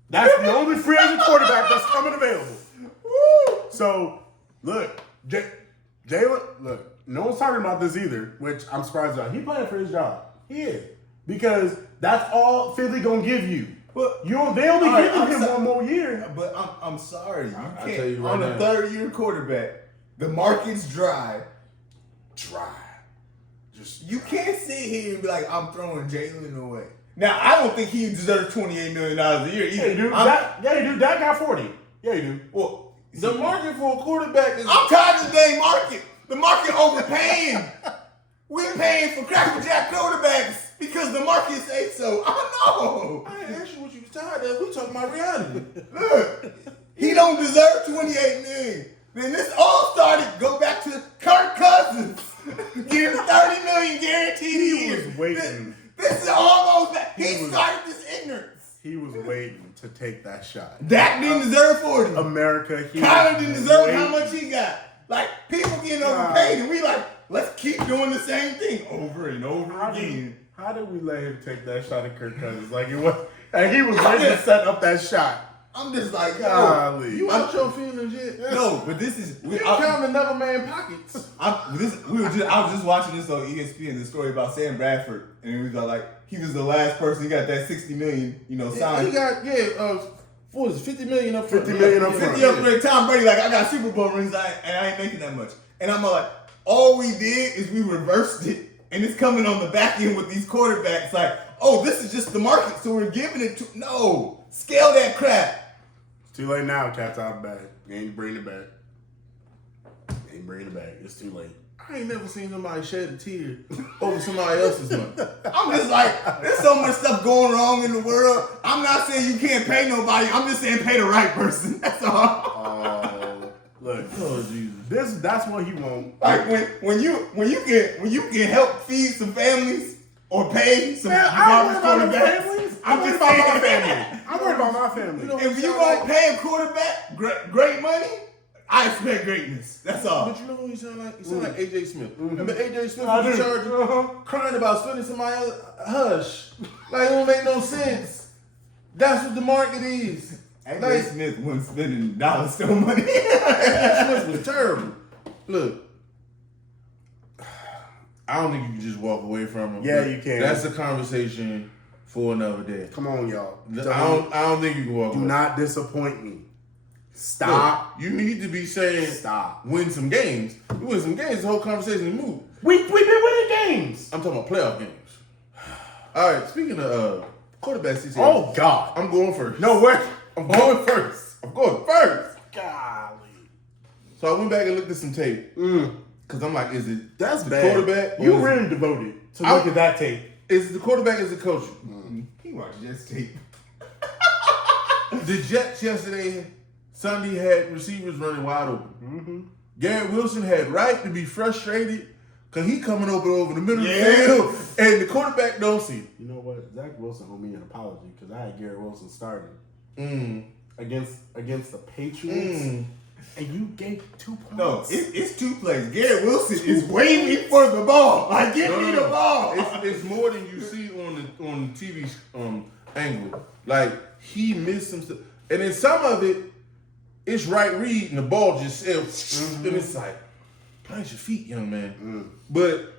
That's the only free agent quarterback that's coming available. Woo! So, look, Jalen, look, no one's talking about this either, which I'm surprised about. He playing for his job. He is. Because that's all Philly going to give you. But they only giving him one more year. But I'm sorry. You I'll can't. tell you right on a now. third-year quarterback, the market's dry. You can't sit here and be like, I'm throwing Jalen away. Now, I don't think he deserves $28 million a year either. Yeah, you do. That got 40. Yeah, you do. Well, The market for a quarterback is. I'm tired of the dang market. The market overpaying. We're paying for Cracker Jack quarterbacks because the market say so. I know. I ain't asked you what you was tired of. We talking about reality. Look, he don't deserve $28 million. Then this all started. Go back to Kirk Cousins. Give him $30 million guaranteed a He year. was waiting. This is almost back. He started this ignorance. He was waiting to take that shot. Dak didn't deserve 40. America, Kyler didn't deserve how much he got. Like, people getting overpaid, and we like, let's keep doing the same thing over and over again. How did we let him take that shot at Kirk Cousins? Like he was ready to set up that shot. I'm just like, Golly. You out your feelings yet? no, but this is You counting another man pockets. I was just watching this on ESPN, the story about Sam Bradford, and it was like he was the last person who got that $60 million, signed. He got what was it, $50 million up front. 50 million up front. 50 up there. Tom Brady, like, I got Super Bowl rings, and I ain't making that much. And I'm like, all we did is we reversed it, and it's coming on the back end with these quarterbacks. Like, oh, this is just the market, so we're giving it to. No, scale that crap. It's too late now. Cat's out of the bag. You ain't bringing it back. It's too late. I ain't never seen somebody shed a tear over somebody else's money. I'm just like, there's so much stuff going wrong in the world. I'm not saying you can't pay nobody. I'm just saying pay the right person. That's all. Oh, look. Oh Jesus. That's what he won't. Like when you can help feed some families or pay some I'm worried about my quarterbacks. families. I'm I'm worried just about my saying. family. I'm worried about my family. If you gonna pay a quarterback great money, I expect greatness. That's all. But you know who he sound like? He sound like AJ Smith. Remember AJ Smith I was do. in charge crying about spending somebody else. Hush. Like, it don't make no sense. That's what the market is. A.J. Smith wasn't spending dollar store money. AJ Smith was terrible. Look, I don't think you can just walk away from him. Yeah, you can. That's a conversation for another day. Come on, y'all. I don't think you can walk Do away. not disappoint me. Stop. Look, you need to be saying Stop. win some games. You win some games, the whole conversation is moved. We've been winning games. I'm talking about playoff games. All right, speaking of quarterback situation. Oh God. I'm going first. No way. I'm going first. Golly. So I went back and looked at some tape. Because I'm like, is it That's the bad. quarterback? or You is really devoted to look at that tape. Is it the quarterback or is it the coach? He watched this tape. The Jets yesterday, Sunday, had receivers running wide open. Garrett Wilson had right to be frustrated because he coming open over the middle of the field and the quarterback don't see it. You know what? Zach Wilson owed me an apology because I had Garrett Wilson starting against the Patriots, and you gave 2 points. No, it's two plays. Garrett Wilson is waiting for the ball. Like, give me the ball. It's more than you see on the TV angle. Like, he missed some stuff. And then some of it, it's right read and the ball just sails. And it's like, plant your feet, young man. But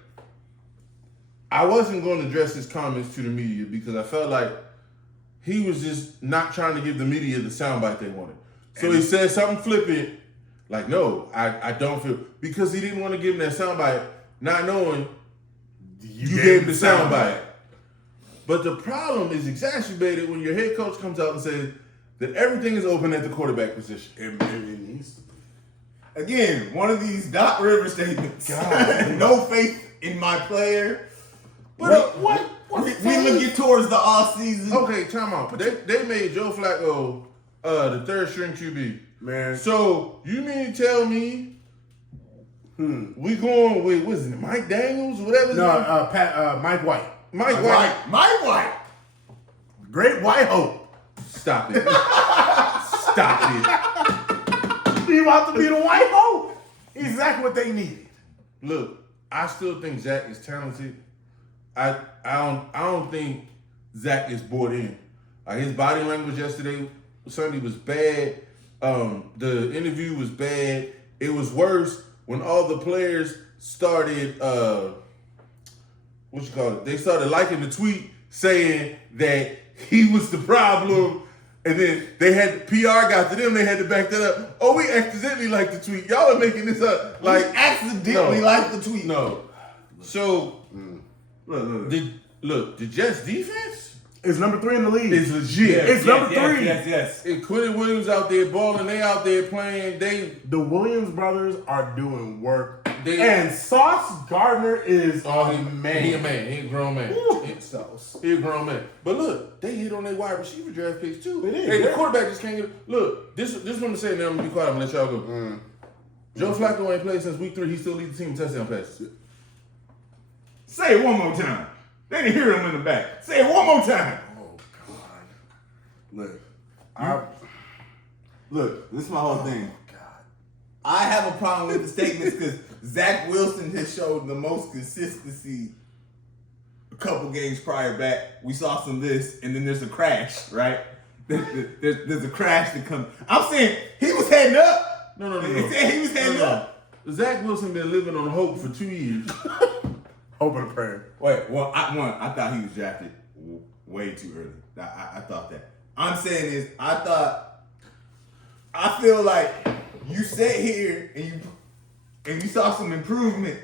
I wasn't going to address his comments to the media because I felt like he was just not trying to give the media the soundbite they wanted. So he said something flippant, like, no, I don't feel, because he didn't want to give him that soundbite, not knowing you gave him the soundbite. But the problem is exacerbated when your head coach comes out and says that everything is open at the quarterback position. It needs to be. Again, one of these Doc Rivers statements. God. No faith in my player. But We looking towards the off season. Okay, time out. They made Joe Flacco the third string QB. Man. So you mean to tell me we going with what's his name? Mike Daniels, whatever his name? Mike White. Mike White. Mike White. Great White Hope. Stop it. Stop it. He about to be the White Hope. Exactly what they needed. Look, I still think Zach is talented. I don't think Zach is bought in. His body language Sunday was bad. The interview was bad. It was worse when all the players started they started liking the tweet saying that he was the problem. And then they had PR got to them. They had to back that up. Oh, we accidentally liked the tweet. Y'all are making this up. Like accidentally liked the tweet. No. So Look. the Jets defense It's number 3 in the league. is legit. It's number 3. Yes. And Quentin Williams out there balling. They out there playing. The Williams brothers are doing work. They- And Sauce Gardner is He a a man. man. He a grown man. Sauce. He a grown man. But look, they hit on their wide receiver draft picks too. They did, Hey, the yeah. quarterback just can't get. Look, this one to say. Now I'm gonna be quiet. I'm gonna let y'all go. Joe Flacco ain't played since week 3. He still leads the team in touchdown passes. Say it one more time. They didn't hear him in the back. Say it one more time. Oh, God. Look, this is my whole thing. God. I have a problem with the statements because Zach Wilson has showed the most consistency a couple games prior back. We saw some of this, and then there's a crash, right? There's a crash that comes. I'm saying he was heading up. No. He said he was heading up. Zach Wilson been living on hope for 2 years. Hope and a prayer. Wait, I thought he was drafted way too early. I thought that. I'm saying is, I feel like you sat here and you saw some improvement,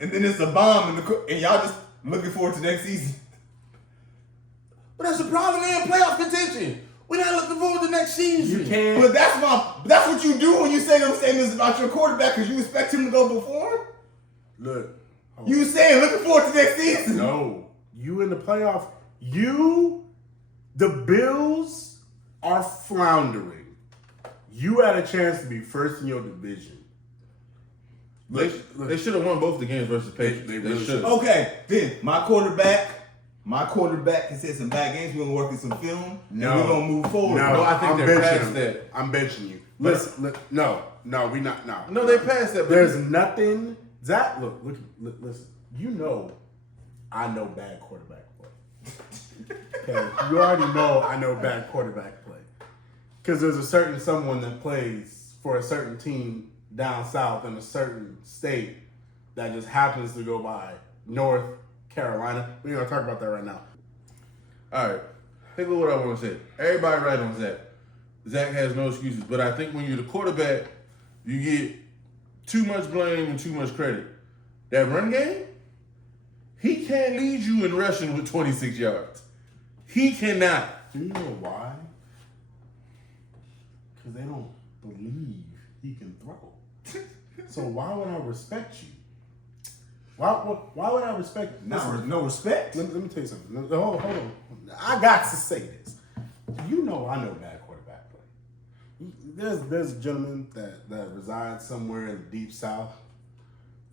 and then it's a bomb, and y'all just looking forward to next season. But that's the problem. They in playoff contention. We're not looking forward to next season. You can't. But that's what you do when you say them statements about your quarterback, because you expect him to go before. Look. You saying looking forward to next season. No. You in the playoff. The Bills are floundering. You had a chance to be first in your division. They should have won both the games versus Patriots. They They really should. Okay, then my quarterback has had some bad games. We're gonna work in some film. No. And we're gonna move forward. No, I think I'm they're benching past him. that. I'm benching you. Listen, no, we not. No, they passed that. But There's nothing. Zach, look, listen. You know, I know bad quarterback play. Okay, you already know I know bad quarterback play. Because there's a certain someone that plays for a certain team down south in a certain state that just happens to go by North Carolina. We're gonna talk about that right now. all right, think of what I want to say. Everybody right on Zach. Zach has no excuses, but I think when you're the quarterback, you get too much blame and too much credit. That run game, he can't lead you in rushing with 26 yards. He cannot. Do you know why? Because they don't believe he can throw. So why would I respect you? Why would I respect you? No respect. Let me tell you something. Hold on. I got to say this. You know I know bad quarterback play. There's a gentleman that resides somewhere in the deep south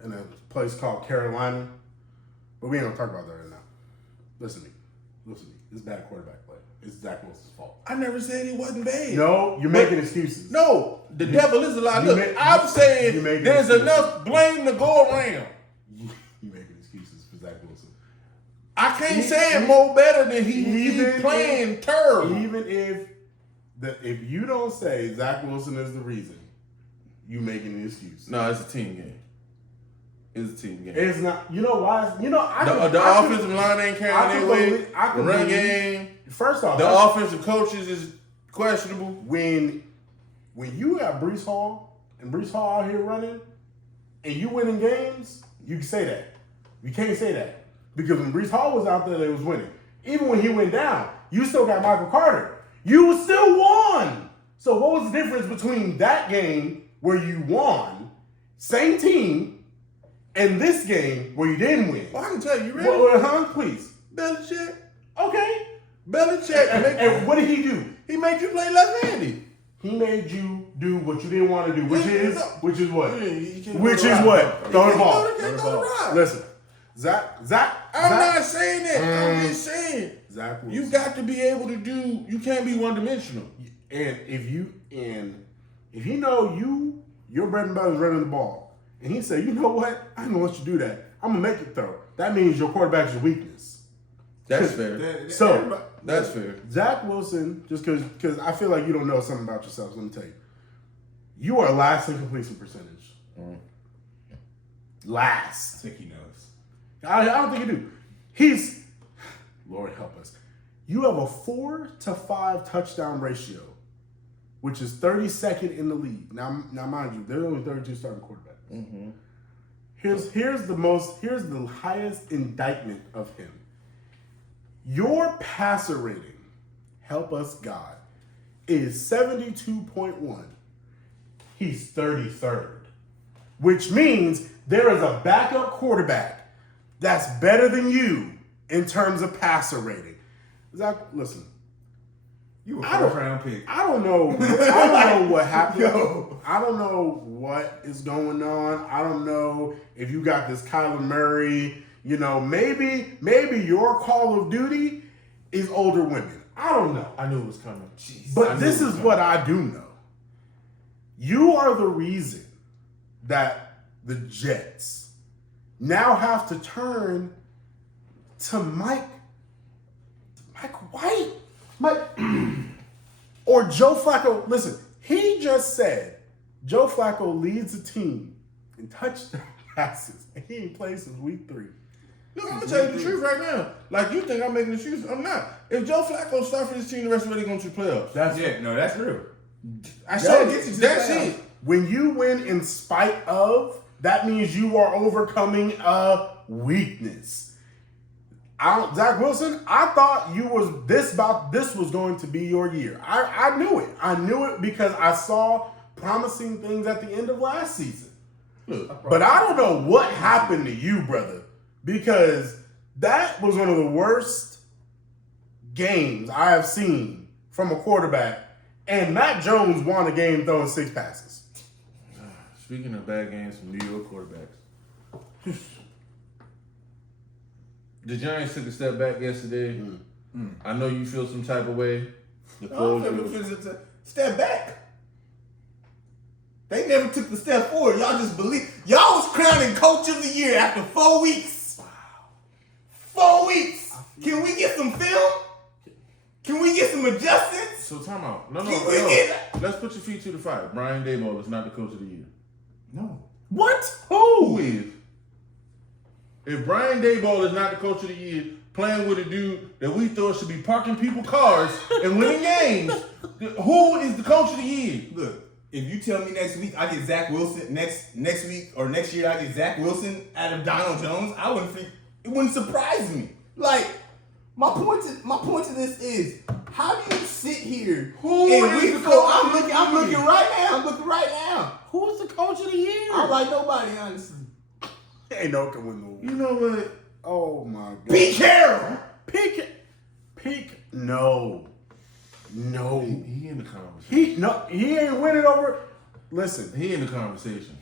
in a place called Carolina. But we ain't gonna talk about that right now. Listen to me. It's bad quarterback play. It's Zach Wilson's fault. I never said he wasn't bad. No, you're making excuses. No, the devil is a lie. you Look, make- I'm you saying make there's excuses. enough blame to go around. You making excuses for Zach Wilson. I can't say it more better than he's Even playing terrible. Even if you don't say Zach Wilson is the reason, you making an excuse. No, it's a team game. It's a team game. It's not. You know why? You know The offensive line ain't carrying their weight. The run game. First off, The offensive coaches is questionable. when you got Brees Hall and Brees Hall out here running, and you winning games, you can say that. You can't say that because when Brees Hall was out there, they was winning. Even when he went down, you still got Michael Carter. You still won. So what was the difference between that game where you won, same team, and this game where you didn't win? Well, I can tell you, ready? Please. Belichick. Okay. Belichick. And what did he do? He made you play left-handed. He made you do what you didn't want to do, which is what? Which is what? Throw the ball. Throw the ball. Listen, Zach. I'm not saying that. I'm just saying. Zach Wilson. You got to be able to do. You can't be one-dimensional. And if you know your bread and butter is running the ball, and he said, you know what, I don't want you to do that. I'm gonna make it throw. That means your quarterback's your weakness. That's fair. So That's fair. Zach Wilson, just because I feel like you don't know something about yourself. Let me tell you, you are last in completion percentage. Last. I think he knows. I don't think you do. He's, Lord help us. You have a 4 to 5 touchdown ratio, which is 32nd in the league. Now mind you, there's only 32 starting quarterbacks. Mm-hmm. Here's the highest indictment of him. Your passer rating, help us God, is 72.1. He's 33rd, which means there is a backup quarterback that's better than you in terms of passer rating. Zach, listen. You a first round pick. I don't know what happened. Yo. I don't know what is going on. I don't know if you got this Kyler Murray. You know, maybe your Call of Duty is older women. I don't know. I knew it was coming. But this is what I do know. You are the reason that the Jets now have to turn to Mike White. Or Joe Flacco. Listen, he just said Joe Flacco leads the team in touchdown passes, and he ain't played since week 3. Look, I'm gonna tell you the truth right now. Like, you think I'm making excuses? I'm not. If Joe Flacco starts for this team, the rest of it, they're going to the playoffs. That's real. I said That's it. When you win in spite of, that means you are overcoming a weakness. Zach Wilson, I thought this was going to be your year. I knew it. I knew it because I saw promising things at the end of last season. But I don't know what happened to you, brother, because that was one of the worst games I have seen from a quarterback, and Matt Jones won a game throwing 6 passes. Speaking of bad games from New York quarterbacks, the Giants took a step back yesterday. I know you feel some type of way. Step back. They never took the step forward. Y'all just believe. Y'all was crowning Coach of the Year after 4 weeks. Wow. 4 weeks. Can we get some film? Can we get some adjustments? So time out. No. Let's put your feet to the fire. Brian Daboll is not the Coach of the Year. No. What? Who is? If Brian Daboll is not the Coach of the Year, playing with a dude that we thought should be parking people's cars and winning games, who is the Coach of the Year? Look, if you tell me next week I get Zach Wilson next week or next year I get Zach Wilson out of Donald Jones, it wouldn't surprise me. Like, my point to this is, how do you sit here I'm looking right now. Who's the Coach of the Year? I don't like nobody, honestly. Ain't no can win the award. You know what? Oh my God. Pete Carroll. No. He in the conversation. He ain't winning over. Listen, He in the conversation.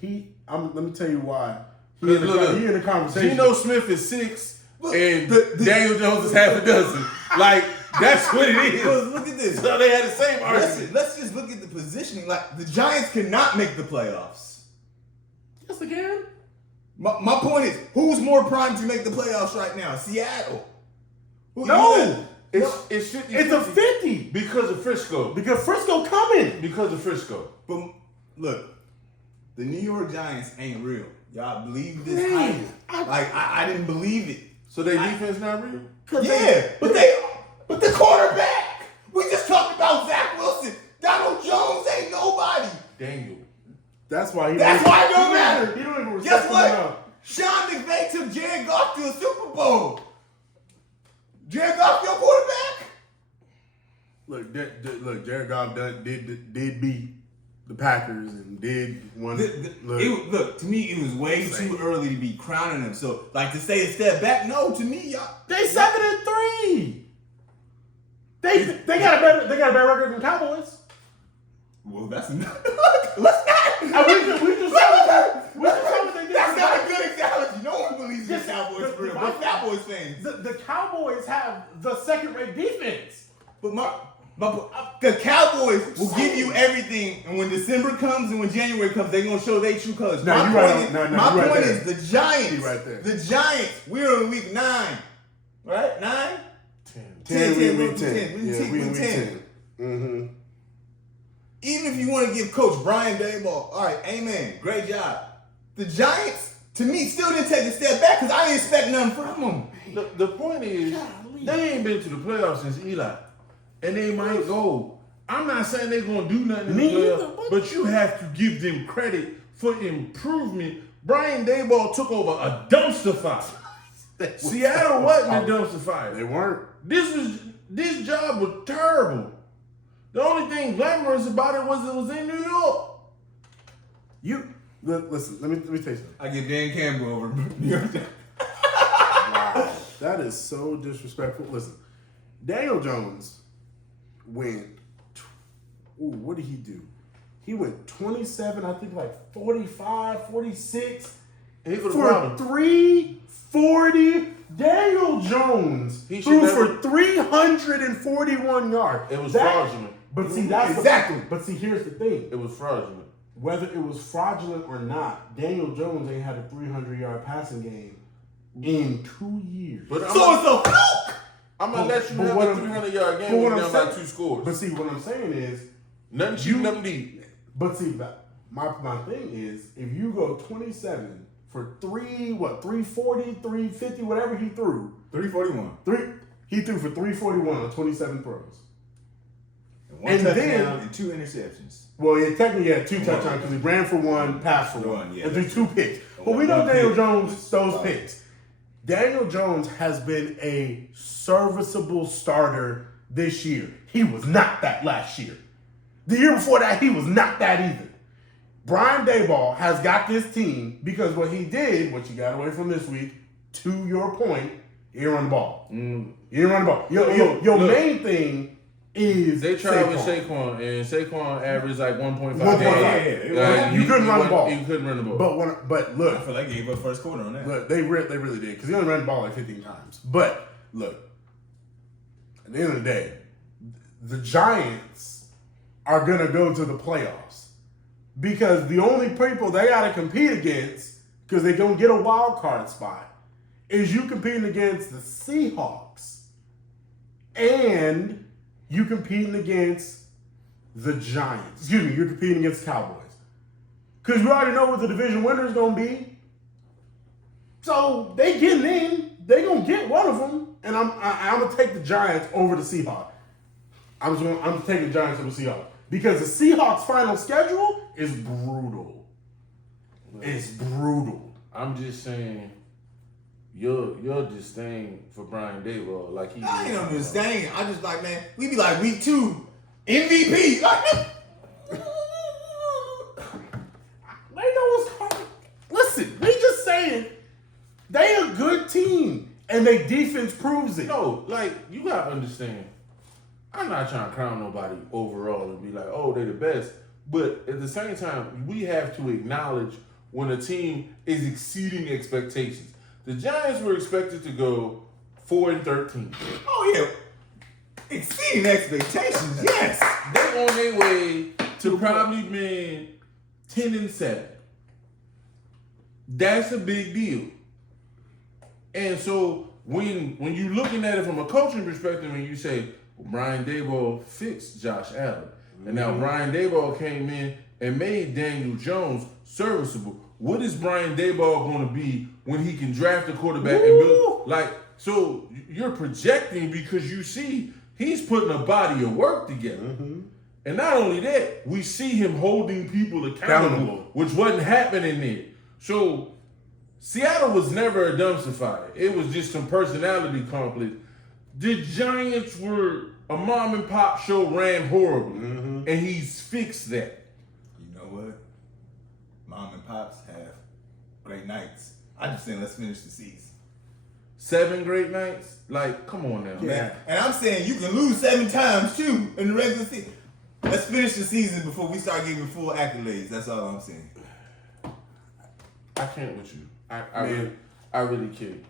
let me tell you why. He Look. in the conversation. Geno Smith is 6 and Daniel Jones is half a dozen. Like, that's what it is. Look at this. So they had the same argument. Let's just look at the positioning. Like, the Giants cannot make the playoffs. Yes, again. My point is, who's more primed to make the playoffs right now? Seattle. No. It's 50. It's a 50. Because of Frisco. Because Frisco coming. Because of Frisco. But look, the New York Giants ain't real. Y'all believe this Man, hype? I didn't believe it. So their defense not real? Yeah, but the quarterback. We just talked about Zach Wilson. Donald Jones ain't nobody. Daniel. That's why it don't matter. He don't even respect Guess what? him now. Sean McVay took Jared Goff to a Super Bowl. Jared Goff, your look, Jared Goff did beat the Packers and did one. Look, to me, it was way too early to be crowning them. So, like, to say a step back, no, to me, y'all. They 7-3. They got a better record than Cowboys. Well, that's not. Let's not. We just saw what they did. That's not a good analogy. No one believes in Cowboys for real. We're Cowboys fans. The Cowboys have the second-rate defense. But the Cowboys will give you everything, and when December comes and when January comes, they're gonna show their true colors. No, my point is the Giants. He right there. The Giants. We're in week 9, right? 9. 10. We in week week 10. 10. Yeah, we in week 10. Mm-hmm. Even if you want to give Coach Brian Daboll, all right, amen, great job. The Giants, to me, still didn't take a step back because I didn't expect nothing from them. The point is, they ain't been to the playoffs since Eli. And they might go. I'm not saying they're going to do nothing in the playoffs, but you have to give them credit for improvement. Brian Daboll took over a dumpster fire. Seattle wasn't a dumpster fire. They weren't. This job was terrible. The only thing glamorous about it was in New York. Listen, let me tell you something. I get Dan Campbell over New York. Wow. That is so disrespectful. Listen, Daniel Jones went, what did he do? He went 27, I think like 45, 46. He was For 340. Daniel Jones threw for 341 yards. It was fraudulent. But see, that's exactly. But see, here's the thing. It was fraudulent. Whether it was fraudulent or not, Daniel Jones ain't had a 300-yard passing game in 2 years. But it's a fluke. I'm gonna let you have a 300-yard game when you're down by 2 scores. But see, what I'm saying is, nothing cheap, nothing deep. But see, my thing is, if you go 27 for 340, 350, whatever he threw, 341. He threw for 341 on 27 throws. One touchdown and 2 interceptions. Well, yeah, technically he had 2 touchdowns because he ran for 1, passed for 1. Yeah, and threw 2 picks. But we know Daniel Jones throws picks. Daniel Jones has been a serviceable starter this year. He was not that last year. The year before that, he was not that either. Brian Daboll has got this team because what he did, what you got away from this week, to your point, he didn't run the ball. He didn't run the ball. Your main thing is they tried Saquon. with Saquon, and Saquon averaged like 1.5. You couldn't run the ball. You couldn't run the ball. But look, I feel like they gave up first quarter on that. Look, they really did because he only ran the ball like 15 times. But look, at the end of the day, the Giants are gonna go to the playoffs because the only people they gotta compete against, because they don't get a wild card spot, is you competing against the Seahawks and you competing against the Giants. Excuse me, you're competing against Cowboys. Because you already know what the division winner is going to be. So they getting in. They going to get one of them. And I'm going to take the Giants over the Seahawks. I'm taking the Giants over the Seahawks. Because the Seahawks' final schedule is brutal. It's brutal. I'm just saying, your disdain for Brian Daboll, like he. I ain't no disdain. I just like, man, we be like week 2 MVP. Like, they know what's coming. Listen, we just saying they a good team and their defense proves it. No, like you gotta understand. I'm not trying to crown nobody overall and be like, oh, they're the best. But at the same time, we have to acknowledge when a team is exceeding expectations. The Giants were expected to go 4-13. oh yeah, exceeding expectations. Yes, They're on their way to probably being 10-7. That's a big deal. And so when you're looking at it from a coaching perspective, and you say, well, Brian Daboll fixed Josh Allen, and now Brian Daboll came in and made Daniel Jones serviceable. What is Brian Daboll going to be when he can draft a quarterback and build? Like, so you're projecting because you see he's putting a body of work together. Mm-hmm. And not only that, we see him holding people accountable, which wasn't happening there. So Seattle was never a dumpster fire. It was just some personality conflict. The Giants were a mom and pop show, ran horribly, and he's fixed that. You know what? Mom and pops have great nights. I just saying, let's finish the season. 7 great nights? Like, come on now. Man. And I'm saying you can lose 7 times too in the regular season. Let's finish the season before we start giving full accolades. That's all I'm saying. I can't with you. I really can't.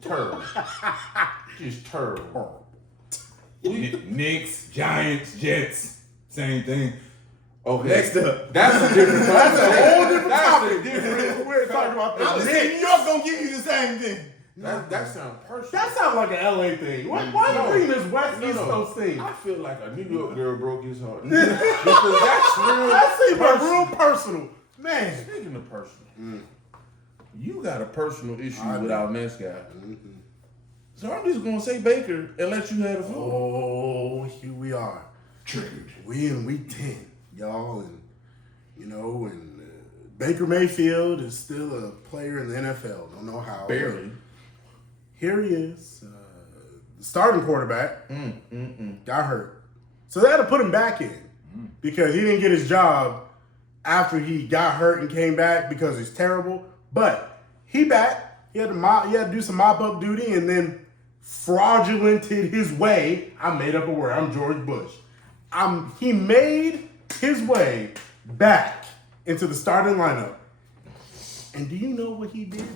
Terrible. Just terrible. Knicks, Giants, Jets, same thing. Okay. Next up. That's a different That's a whole different That's topic. a different. We're talking about I'm the just saying New Knicks. York gonna give you the same thing. That sounds personal. That sounds like an LA thing. Why No. you bring this West No, East no. Coast thing? I feel like a New York girl broke his heart. Because that's real. That seems like personal. real personal. Man. Speaking of personal, you got a personal issue I with do. our next guy. So I'm just gonna say Baker and let you have the floor. Oh, here we are. Triggered. We in week 10, y'all, and Baker Mayfield is still a player in the NFL. Don't know how. Barely. Here he is, the starting quarterback. Got hurt, so they had to put him back in because he didn't get his job after he got hurt and came back because he's terrible. But he back. He had to do some mop up duty and then fraudulented his way. I made up a word. I'm George Bush. He made his way back into the starting lineup. And do you know what he did?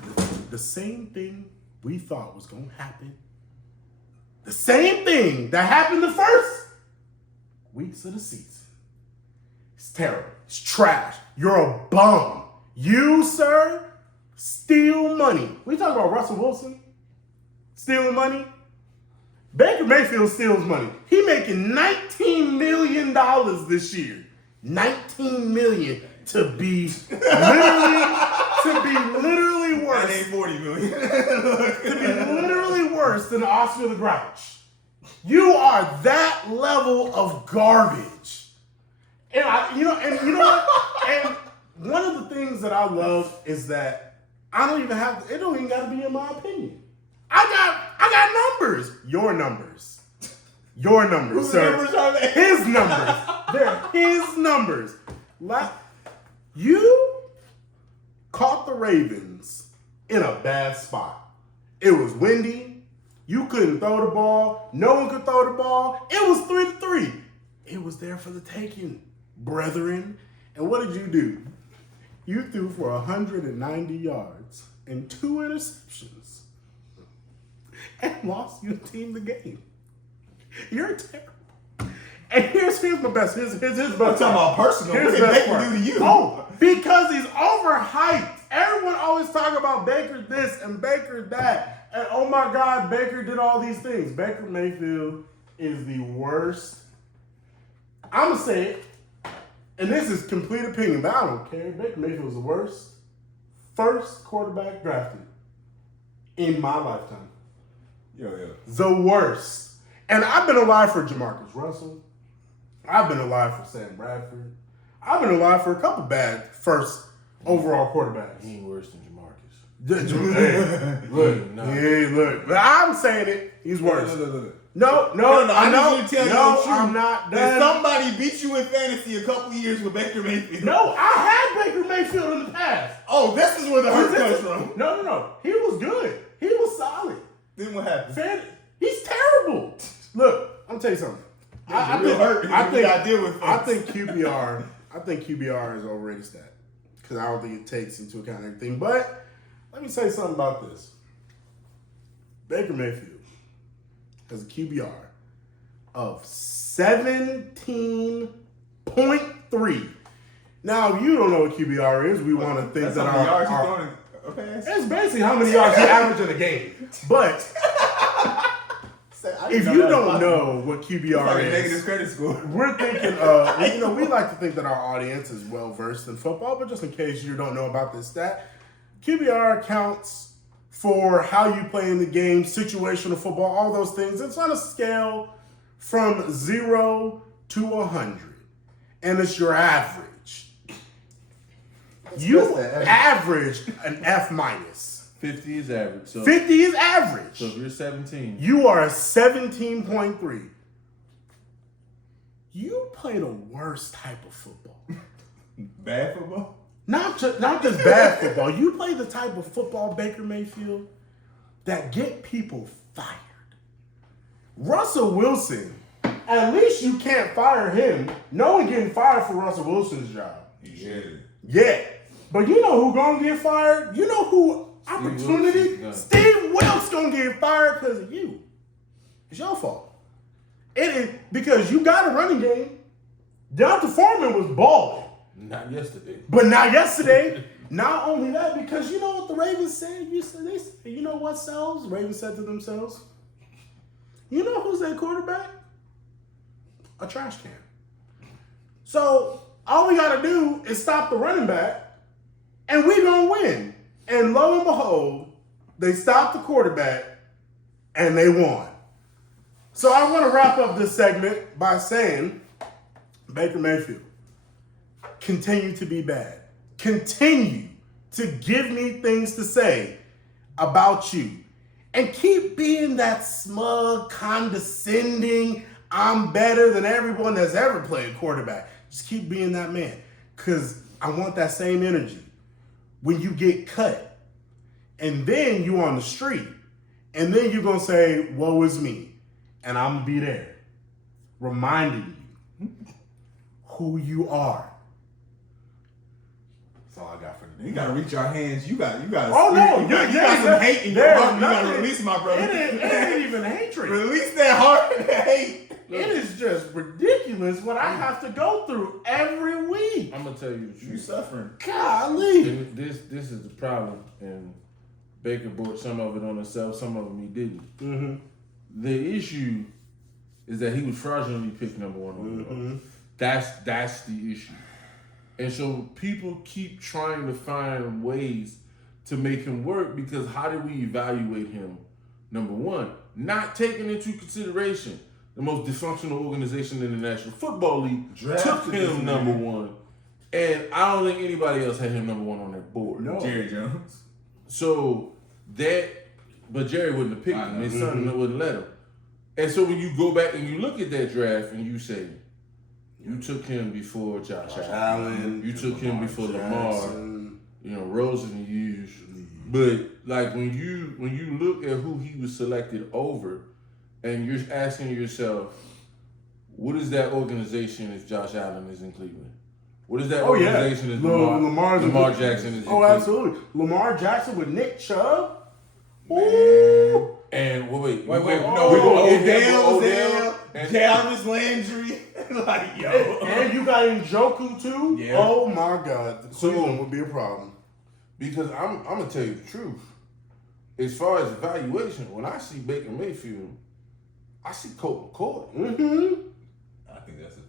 The same thing we thought was going to happen. The same thing that happened the first weeks of the season. It's terrible. It's trash. You're a bum. You, sir, steal money. We talking about Russell Wilson stealing money? Baker Mayfield steals money. He making $19 million this year. $19 million to be literally worse. That ain't 40 million. To be literally worse than Oscar the Grouch. You are that level of garbage. And you know what? And one of the things that I love is that it don't even gotta be in my opinion. I got numbers. Your numbers. Your numbers, Whose sir. numbers are they? His numbers. They're his numbers. You caught the Ravens in a bad spot. It was windy. You couldn't throw the ball. No one could throw the ball. It was 3-3. It was there for the taking, brethren. And what did you do? You threw for 190 yards and 2 interceptions and lost your team the game. You're terrible. And here's my best. Here's I'm best. talking about personal. Here's What the did best Baker part. do to you? Oh, because he's overhyped. Everyone always talk about Baker this and Baker that. And oh my God, Baker did all these things. Baker Mayfield is the worst. I'm going to say it. And this is complete opinion, but I don't care. Baker Mayfield is the worst first quarterback drafted in my lifetime. Yo. The worst. And I've been alive for Jamarcus Russell. I've been alive for Sam Bradford. I've been alive for a couple bad first overall quarterbacks. He ain't worse than Jamarcus. Hey, look. No. Hey, look. But I'm saying it. He's worse. Look. No, I need you to tell you the truth. I'm not That done. somebody beat you in fantasy a couple years with Baker Mayfield. No, I had Baker Mayfield in the past. Oh, this is where the hurt comes from. No. He was good. He was solid. Then what happened? He's terrible. Look, I'm gonna tell you something. I think QBR is overrated stat because I don't think it takes into account everything. But let me say something about this. Baker Mayfield has a QBR of 17.3. Now, if you don't know what QBR is, we want to think that it's basically how many yards you average in a game. But if you don't know what QBR like a is, negative credit score. we're thinking we like to think that our audience is well versed in football, but just in case you don't know about this stat, QBR counts for how you play in the game, situational football, all those things. It's on a scale from 0 to 100, and it's your average. You That's the average an F minus. 50 is average. So 50 is average. So if you're 17, You are a 17.3. You play the worst type of football. Bad football? Not just bad football. You play the type of football, Baker Mayfield, that get people fired. Russell Wilson, at least you can't fire him. No one getting fired for Russell Wilson's job. Yeah. Yeah. But you know who gonna get fired? You know who opportunity? Wilson, yeah. Steve Wilkes gonna get fired because of you. It's your fault. It is because you got a running game. Deonta Foreman was balling. not yesterday. But not yesterday. Not only that, because you know what the Ravens said? You know what sells? The Ravens said to themselves, you know who's their quarterback? A trash can. So all we got to do is stop the running back, and we going to win. And lo and behold, they stopped the quarterback, and they won. So I want to wrap up this segment by saying, Baker Mayfield, continue to be bad. Continue to give me things to say about you. And keep being that smug, condescending, I'm better than everyone that's ever played quarterback. Just keep being that man. Because I want that same energy when you get cut. And then you on the street. And then you're going to say, woe is me. And I'm going to be there. Reminding you who you are. That's all I got for today. You gotta reach our hands. You got. Oh no! You got some hate in your heart. You gotta release, my brother. It ain't even hatred. Release that heart and hate. It is just ridiculous what I have to go through every week. I'm gonna tell you the You truth. suffering. Golly. And this is the problem, and Baker brought some of it on himself, some of them he didn't. Mm-hmm. The issue is that he was fraudulently picked number one overall. That's the issue. And so people keep trying to find ways to make him work because how do we evaluate him? Number one, not taking into consideration the most dysfunctional organization in the National Football League took him number one. And I don't think anybody else had him number one on their board. No. Jerry Jones. So but Jerry wouldn't have picked him. His son wouldn't let him. And so when you go back and you look at that draft and you say, you took him before Josh Allen. You took him before Lamar. You know, Rosen used. But like when you look at who he was selected over, and you're asking yourself, what is that organization if Josh Allen is in Cleveland? What is that organization if Lamar Jackson is in Cleveland? Absolutely. Lamar Jackson with Nick Chubb. Ooh. And wait, Odell, Jarvis Landry, like yo. And you got Njoku too. Yeah. Oh my God, Cleveland would be a problem. Because I'm gonna tell you the truth. As far as evaluation, when I see Baker Mayfield, I see Colt McCoy. Mm-hmm. I think that's an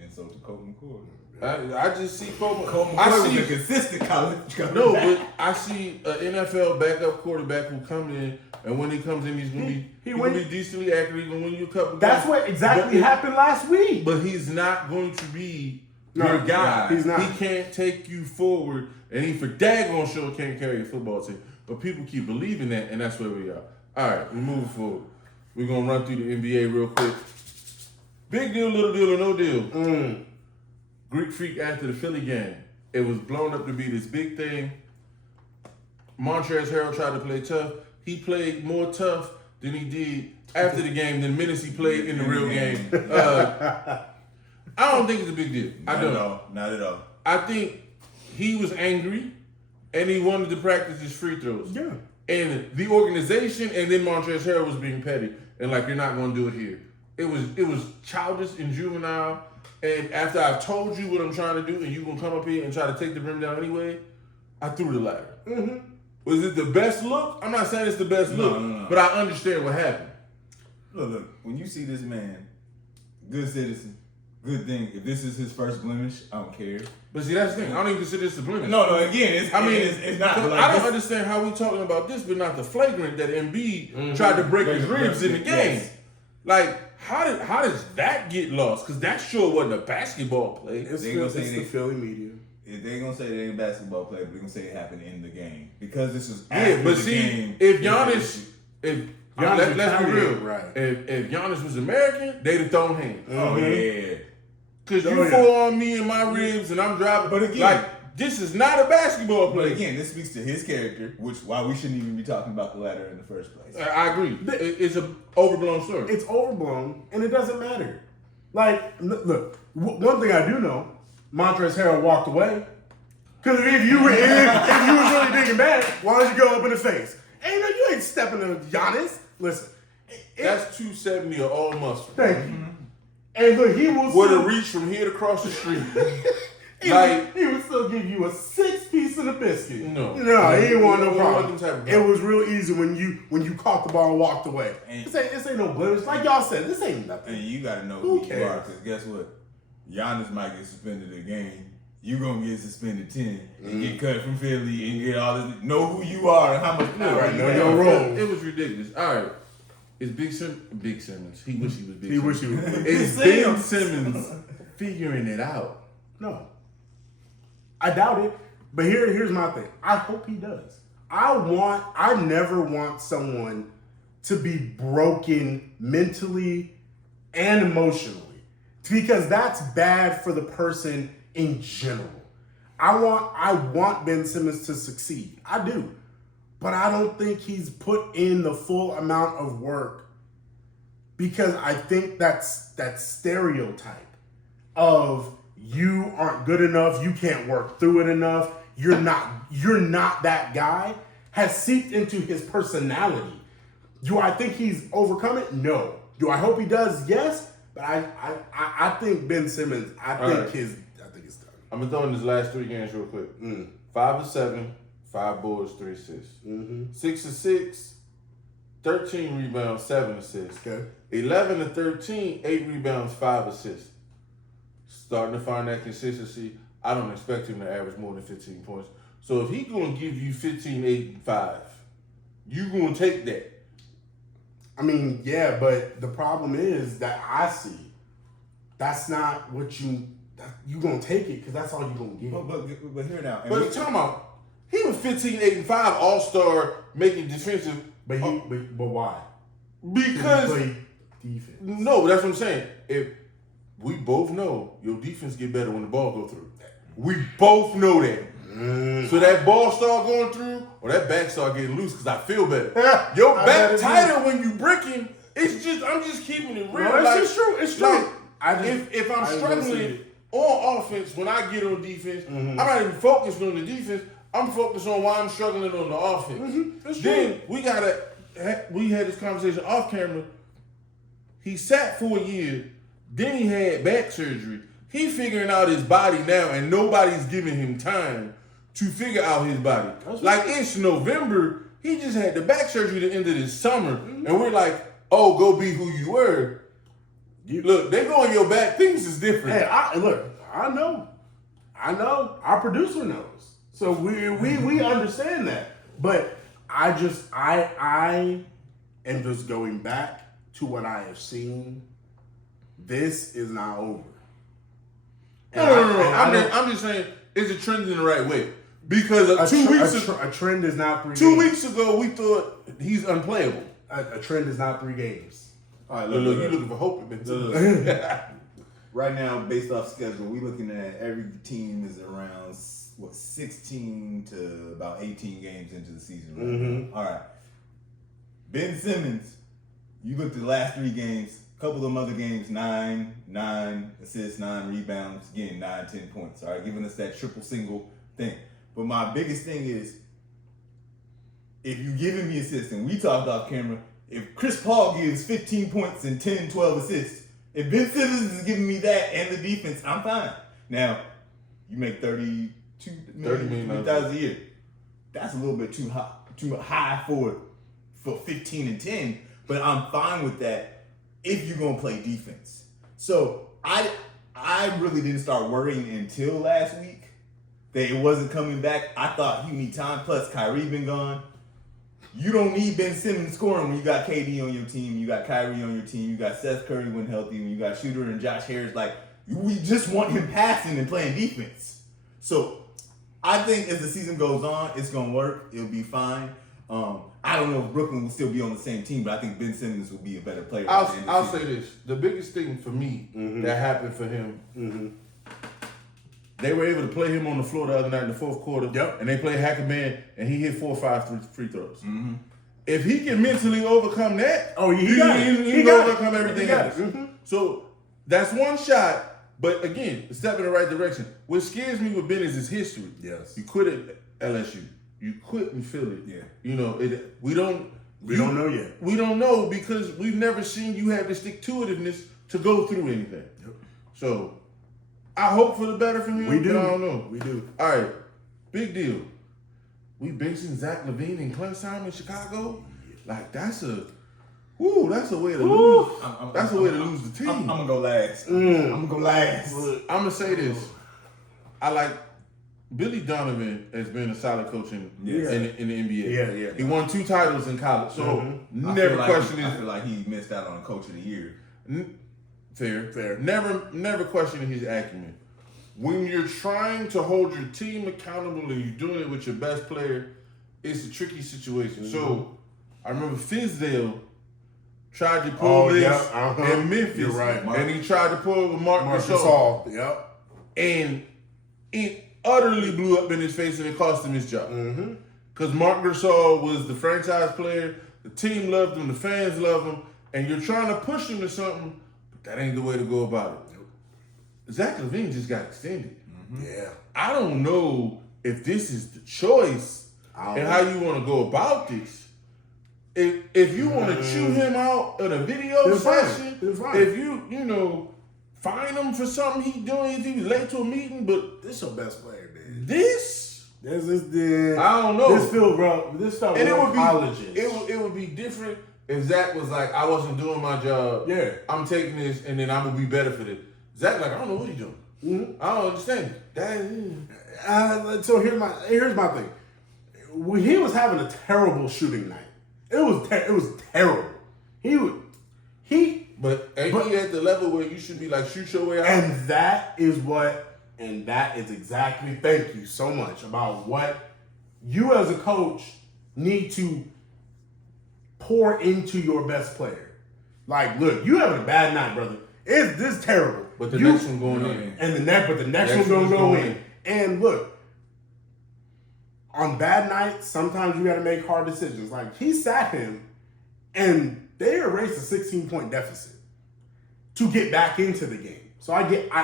insult to Colt McCoy. I just see Colt McCoy was a consistent college. No, but I see an NFL backup quarterback who come in, and when he comes in, he's gonna be decently accurate. He's gonna win you a couple. That's what exactly happened last week. But he's not going to be your guy. He's not. He can't take you forward, and he for daggone sure can't carry a football team. But people keep believing that, and that's where we are. All right, we move forward. We're gonna run through the NBA real quick. Big deal, little deal, or no deal. Greek Freak after the Philly game. It was blown up to be this big thing. Montrezl Harrell tried to play tough. He played more tough than he did after the game than minutes he played in the real game. I don't think it's a big deal. I don't. Not at all. I think he was angry and he wanted to practice his free throws. Yeah. And the organization and then Montrezl Harrell was being petty and like, you're not going to do it here. It was childish and juvenile. And after I've told you what I'm trying to do and you're going to come up here and try to take the rim down anyway, I threw the ladder. Mm-hmm. Was it the best look? I'm not saying it's the best look, No. but I understand what happened. Look, when you see this man, good citizen, good thing. If this is his first blemish, I don't care. But see, that's the thing. I don't even consider this a blemish. No, again, it's not. But like I don't understand how we talking about this, but not the flagrant that Embiid tried to break his ribs in the game. Yes. Like, how does that get lost? Because that sure wasn't a basketball play. It's They gonna say the they- Philly media. If they gonna say they ain't a basketball player, but they gonna say it happened in the game because this is Yeah, after but the see, game. if Giannis, let's be Kyrie, real, right. if Giannis was American, they'd have thrown hands. Oh yeah. Cause Oh, you yeah. fall on me and my ribs, and I'm driving. But again- like this is not a basketball But player. again, this speaks to his character, which why we shouldn't even be talking about the latter in the first place. I agree. It's an overblown story. It's overblown, and it doesn't matter. Like, look, one thing I do know, Montrezl Harrell walked away. Because if you was really digging bad, why don't you go up in his face? Hey, no, you ain't stepping to Giannis. Listen, That's 270 of all muscle. thank you. And look, he will With a still, reach from here to across the street. he would still give you a 6-piece of the biscuit. No. he didn't want no He problem. wasn't the type of It was real easy when you caught the ball and walked away. And- This ain't no blemish. Like y'all said, this ain't nothing. And you gotta know Who who you cares? are, because guess what? Giannis might get suspended a game. You gonna get suspended 10 and get cut from Philly and get all this. Know who you are and how much power Right, you know have. your role. It was ridiculous. All right. It's Big Simmons. He wish he was Big He Simmons. wish he was. It's Ben Simmons figuring it out. No. I doubt it. But here's my thing. I hope he does. I never want someone to be broken mentally and emotionally. Because that's bad for the person in general. I want Ben Simmons to succeed. I do. But I don't think he's put in the full amount of work, because I think that's that stereotype of you aren't good enough, you can't work through it enough, you're not that guy, has seeped into his personality. Do I think he's overcome it? No. Do I hope he does? Yes. But I think Ben Simmons, I think it's done. I'm gonna throw in his last 3 games real quick. 5 of 7, 5 boards, 3 assists. 6 of 6, 13 rebounds, 7 assists. Okay. 11 of 13, 8 rebounds, 5 assists. Starting to find that consistency. I don't expect him to average more than 15 points. So if he's gonna give you 15, 8, and 5, you gonna take that. I mean, yeah, but the problem is that I see that's not what you gonna take it, because that's all you gonna get. But here now. But talking about, he was 15, 8, and 5 all-star making defensive. But why? Because he played defense. no, that's what I'm saying. If we both know your defense get better when the ball go through. We both know that. So that ball start going through, or that back start getting loose, because I feel better. Your I back bet it tighter when you bricking. I'm just keeping it real. No, it's just true. It's true. If I'm I just don't see struggling it. on offense, when I get on defense, I'm not even focused on the defense. I'm focused on why I'm struggling on the offense. That's Then we had this conversation off camera. He sat for a year, then he had back surgery. He figuring out his body now, and nobody's giving him time to figure out his body. Like it's November, he just had the back surgery the end of this summer, and we're like, oh, go be who you were. Look, they go on your back. Things is different. Hey, I know. Our producer knows. So we understand that. But I am just going back to what I have seen. This is not over. No. I'm just saying it's a trend in the right way. Because a trend is not 3 games. 2 weeks ago, we thought he's unplayable. A trend is not 3 games. all right, Look, you looking for hope, Ben. Right now, based off schedule, we looking at every team is around 16 to about 18 games into the season. Right? All right. Ben Simmons, you looked at the last 3 games. Couple of them other games, 9 assists, 9 rebounds, again 9, 10 points. All right, giving us that triple single thing. But my biggest thing is, if you're giving me assists, and we talked off camera, if Chris Paul gives 15 points and 10, 12 assists, if Ben Simmons is giving me that and the defense, I'm fine. Now, you make $30 million a year. That's a little bit too high for 15 and 10, but I'm fine with that if you're gonna play defense. So I really didn't start worrying until last week that it wasn't coming back. I thought you need time. Plus, Kyrie been gone. You don't need Ben Simmons scoring when you got KD on your team, you got Kyrie on your team, you got Seth Curry when healthy, when you got Shooter and Josh Harris. Like, we just want him passing and playing defense. So I think as the season goes on, it's gonna work. It'll be fine. I don't know if Brooklyn will still be on the same team, but I think Ben Simmons will be a better player. I'll say this: the biggest thing for me that happened for him, they were able to play him on the floor the other night in the fourth quarter. Yep. And they played Hackman, and he hit 4 or 5 free throws. If he can mentally overcome that, he got it. he He can got it. overcome everything He got else. it. So that's one shot. But again, a step in the right direction. What scares me with Ben is his history. Yes. You quit at LSU. You quit in Philly. Yeah. You know, we don't know yet. We don't know because we've never seen you have the stick-to-itiveness to go through anything. Yep. So I hope for the better for him. We do. But I don't know. We do. All right. Big deal. We benching Zach LaVine and Clemson in Chicago? Like that's a way to lose. That's a way to lose the team. I'm gonna go last. I'm gonna go last. I'm gonna say this. I like Billy Donovan has been a solid coach in the NBA. Yeah. He won 2 titles in college, so I never feel like question I his. feel like he missed out on Coach of the Year. Fair. Never questioning his acumen. When you're trying to hold your team accountable and you're doing it with your best player, it's a tricky situation. So I remember Fizdale tried to pull this in Memphis, You're right. and he tried to pull it with Mark Gasol, Gasol. Yep. and it utterly blew up in his face, and it cost him his job. Because Mark Gasol was the franchise player, the team loved him, the fans loved him, and you're trying to push him to something, but that ain't the way to go about it. Zach LaVine just got extended. Yeah. I don't know if this is the choice and how you want to go about this. If you want to chew him out in a video It's fine. session, It's fine. if you fine him for something he doing, if he was late to a meeting, but This your best player, man. this, I don't know. This felt And it real would college. be it would be different if Zach was like, I wasn't doing my job. Yeah. I'm taking this, and then I'm gonna be better for this. Zach like, I don't know what he's doing. I don't understand it. So here's my thing. He was having a terrible shooting night. It was terrible. But ain't he at the level where you should be like, shoot your way out? And that is exactly, thank you so much, about what you as a coach need to pour into your best player. Like, look, you having a bad night, brother. This is terrible. But the next one going in. And the next one's gonna go in. And look, on bad nights, sometimes you gotta make hard decisions. Like, he sat him and they erased a 16-point deficit to get back into the game. So I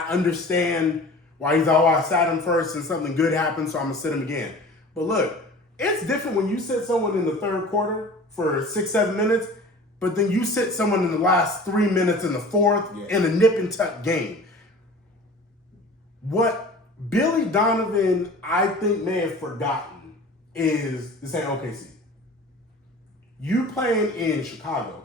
understand why he's I sat him first and something good happened, so I'm gonna sit him again. But look, it's different when you sit someone in the third quarter for 6-7 minutes, but then you sit someone in the last 3 minutes in the fourth in a nip and tuck game. What Billy Donovan, I think, may have forgotten is this ain't OKC. You playing in Chicago.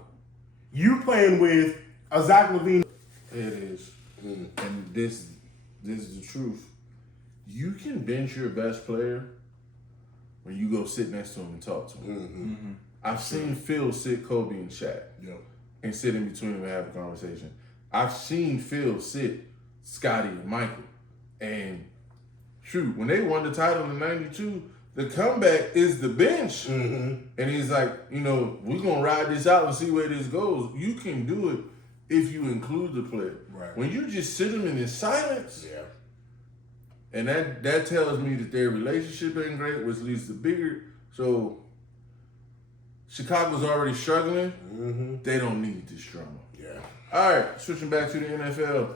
You playing with a Zach LaVine. It is. And this is the truth. You can bench your best player when you go sit next to him and talk to him. I've seen Phil sit Kobe and Shaq and sit in between them and have a conversation. I've seen Phil sit Scotty and Michael. And shoot, when they won the title in '92, the comeback is the bench. And he's like, we're going to ride this out and see where this goes. You can do it if you include the player. Right. When you just sit them in his silence, and that tells me that their relationship ain't great, which leads to bigger. So Chicago's already struggling. They don't need this drama. All right, switching back to the NFL.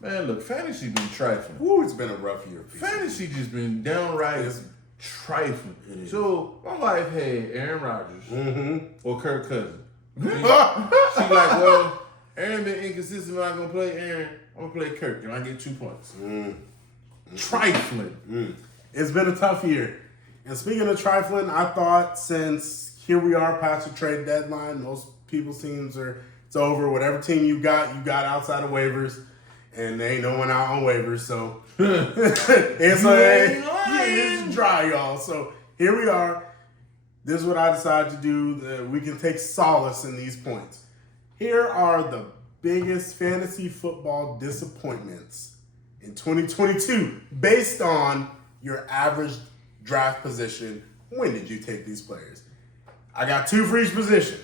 Man, look, fantasy been trifling. Ooh, it's been a rough year. Fantasy just been downright trifling. So my wife had Aaron Rodgers or Kirk Cousins. She's like, well, Aaron been inconsistent. I'm not gonna play Aaron. I'm gonna play Kirk, and I get 2 points. Trifling. It's been a tough year. And speaking of trifling, I thought since here we are past the trade deadline, most people's teams it's over. Whatever team you got outside of waivers. And there ain't no one out on waivers, so it's dry, y'all. So here we are. This is what I decided to do. We can take solace in these points. Here are the biggest fantasy football disappointments in 2022 based on your average draft position, when did you take these players? I got 2 for each position.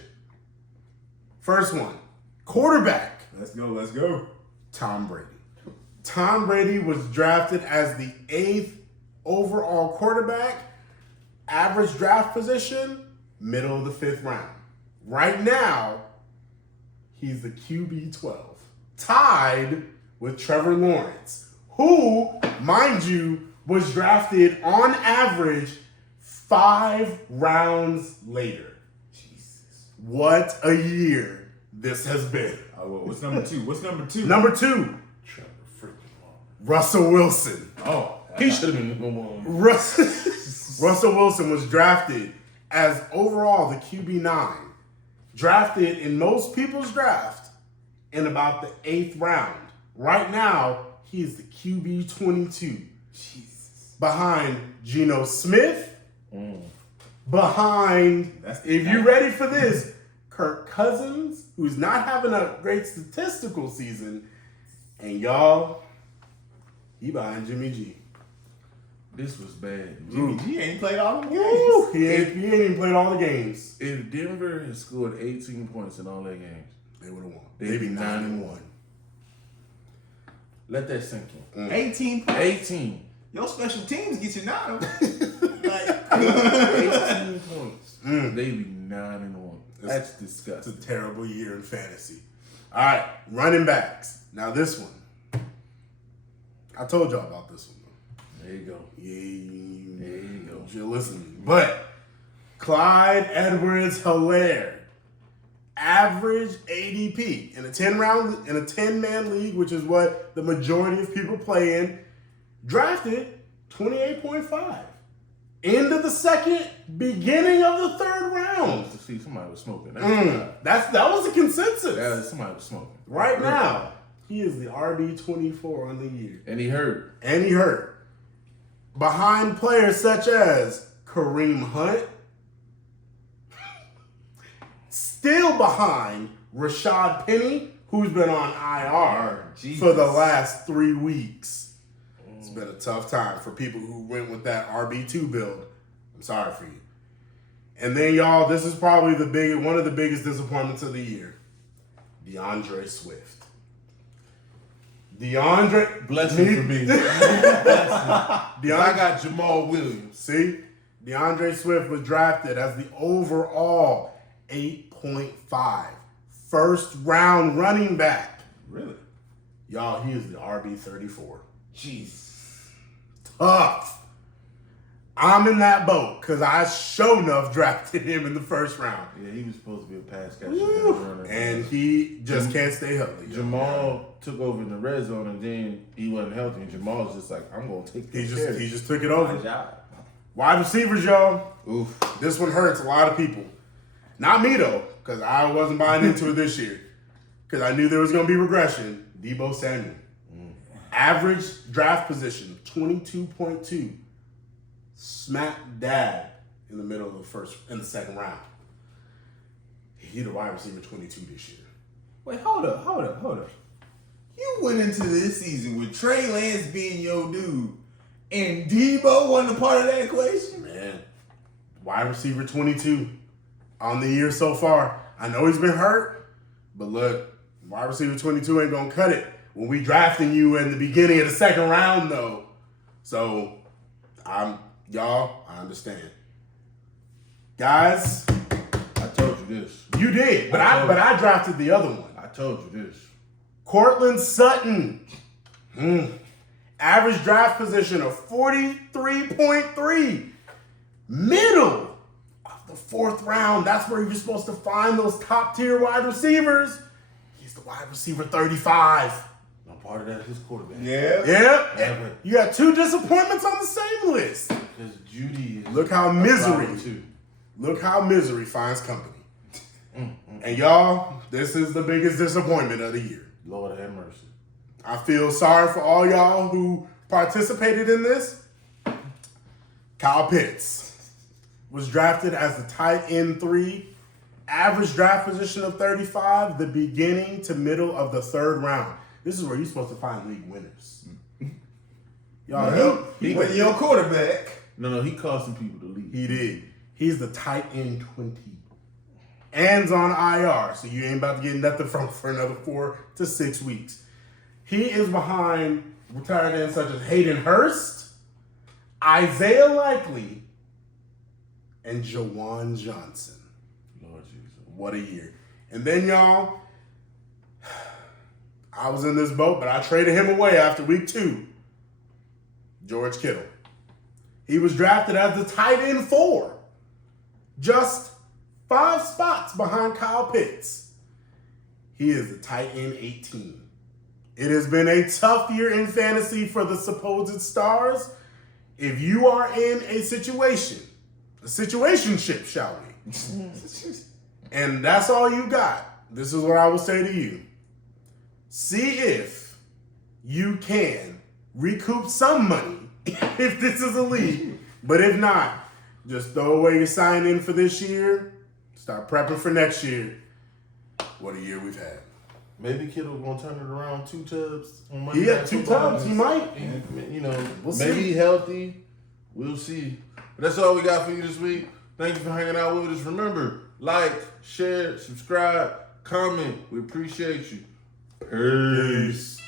First one, quarterback. Let's go. Tom Brady. Tom Brady was drafted as the 8th overall quarterback. Average draft position, middle of the 5th round. Right now, he's the QB 12. Tied with Trevor Lawrence, who, mind you, was drafted on average 5 rounds later. Jesus. What a year this has been. What's number 2? Number 2, Trevor freaking Lawrence. Russell Wilson. Oh. He should have been number 1. Russell Wilson was drafted as overall the QB9. Drafted in most people's draft in about the 8th round. Right now, he is the QB 22. Jesus. Behind Geno Smith. Mm. Behind, That's the if you're ready for this, Kirk Cousins, who's not having a great statistical season. And y'all, he behind Jimmy G. This was bad. Jimmy G ain't played all the Woo, games. he ain't even played all the games. If Denver had scored 18 points in all their games, They would have won. They'd be 9-1. let that sink in. 18 points. 18. Your special teams get you 9. 18 points. Mm. They be 9-1. That's It's disgusting. a terrible year in fantasy. All right, running backs. Now this one. I told y'all about this one. There you go. Yeah, There you go. you're listening. But Clyde Edwards-Helaire, average ADP in a 10-man league, which is what the majority of people play in, drafted 28.5. End of the 2nd, beginning of the 3rd round. To see somebody was smoking. That's That was a consensus. somebody was smoking. Right now, he is the RB24 on the year. And he hurt. And he hurt. Behind players such as Kareem Hunt. Still behind Rashad Penny, who's been on IR Jesus. for the last 3 weeks. It's been a tough time for people who went with that RB2 build. I'm sorry for you. And then, y'all, this is probably one of the biggest disappointments of the year. DeAndre Swift. Blessing for me. I got Jamal Williams. See? DeAndre Swift was drafted as the overall 8.5 first round running back. Really? Y'all, he is the RB34. Jeez. Tough. I'm in that boat because I sure enough drafted him in the 1st round. Yeah, he was supposed to be a pass catcher. Woo. And he just can't stay healthy. Jamal took over in the red zone, and then he wasn't healthy. And Jamal was just like, I'm going to take He this. just took it Good over. job. Wide receivers, y'all. Oof. This one hurts a lot of people. Not me, though, because I wasn't buying into it this year. Because I knew there was going to be regression. Deebo Samuel. Average draft position, 22.2. Smack dab in the middle of in the 2nd round. He the wide receiver 22 this year. Wait, hold up. You went into this season with Trey Lance being your dude, and Debo wasn't a part of that equation? Man, wide receiver 22 on the year so far. I know he's been hurt, but look, wide receiver 22 ain't gonna cut it when we drafting you in the beginning of the 2nd round, though. So, I understand. Guys, I told you this. you did, but I drafted the other one. I told you this. Cortland Sutton. Average draft position of 43.3. Middle of the 4th round. That's where you're supposed to find those top tier wide receivers. He's the wide receiver 35. No part of that is his quarterback. Yeah. Yep. Yeah. You got 2 disappointments on the same list. Because Judy is. Look how misery. too. Look how misery finds company. And y'all, this is the biggest disappointment of the year. Lord have mercy. I feel sorry for all y'all who participated in this. Kyle Pitts was drafted as the tight end 3. Average draft position of 35, the beginning to middle of the 3rd round. This is where you're supposed to find league winners. Y'all, He wasn't your quarterback. No, he cost some people to leave. he did. He's the tight end 20. And's on IR, so you ain't about to get nothing from for another 4 to 6 weeks. He is behind retired ends such as Hayden Hurst, Isaiah Likely, and Jawan Johnson. Lord Jesus. What a year. And then, y'all, I was in this boat, but I traded him away after week 2. George Kittle. He was drafted as the tight end 4. Just 5 spots behind Kyle Pitts. He is the tight end 18. It has been a tough year in fantasy for the supposed stars. If you are in a situationship, shall we? And that's all you got. This is what I will say to you. See if you can recoup some money if this is a league. But if not, just throw away your sign in for this year. Start prepping for next year. What a year we've had. Maybe Kittle gonna turn it around 2 tubs on Monday. He had Night 2 Football. tubs. He might. And, you know, We'll maybe see. he healthy. We'll see. But that's all we got for you this week. Thank you for hanging out with us. Remember, like, share, subscribe, comment. We appreciate you. Peace.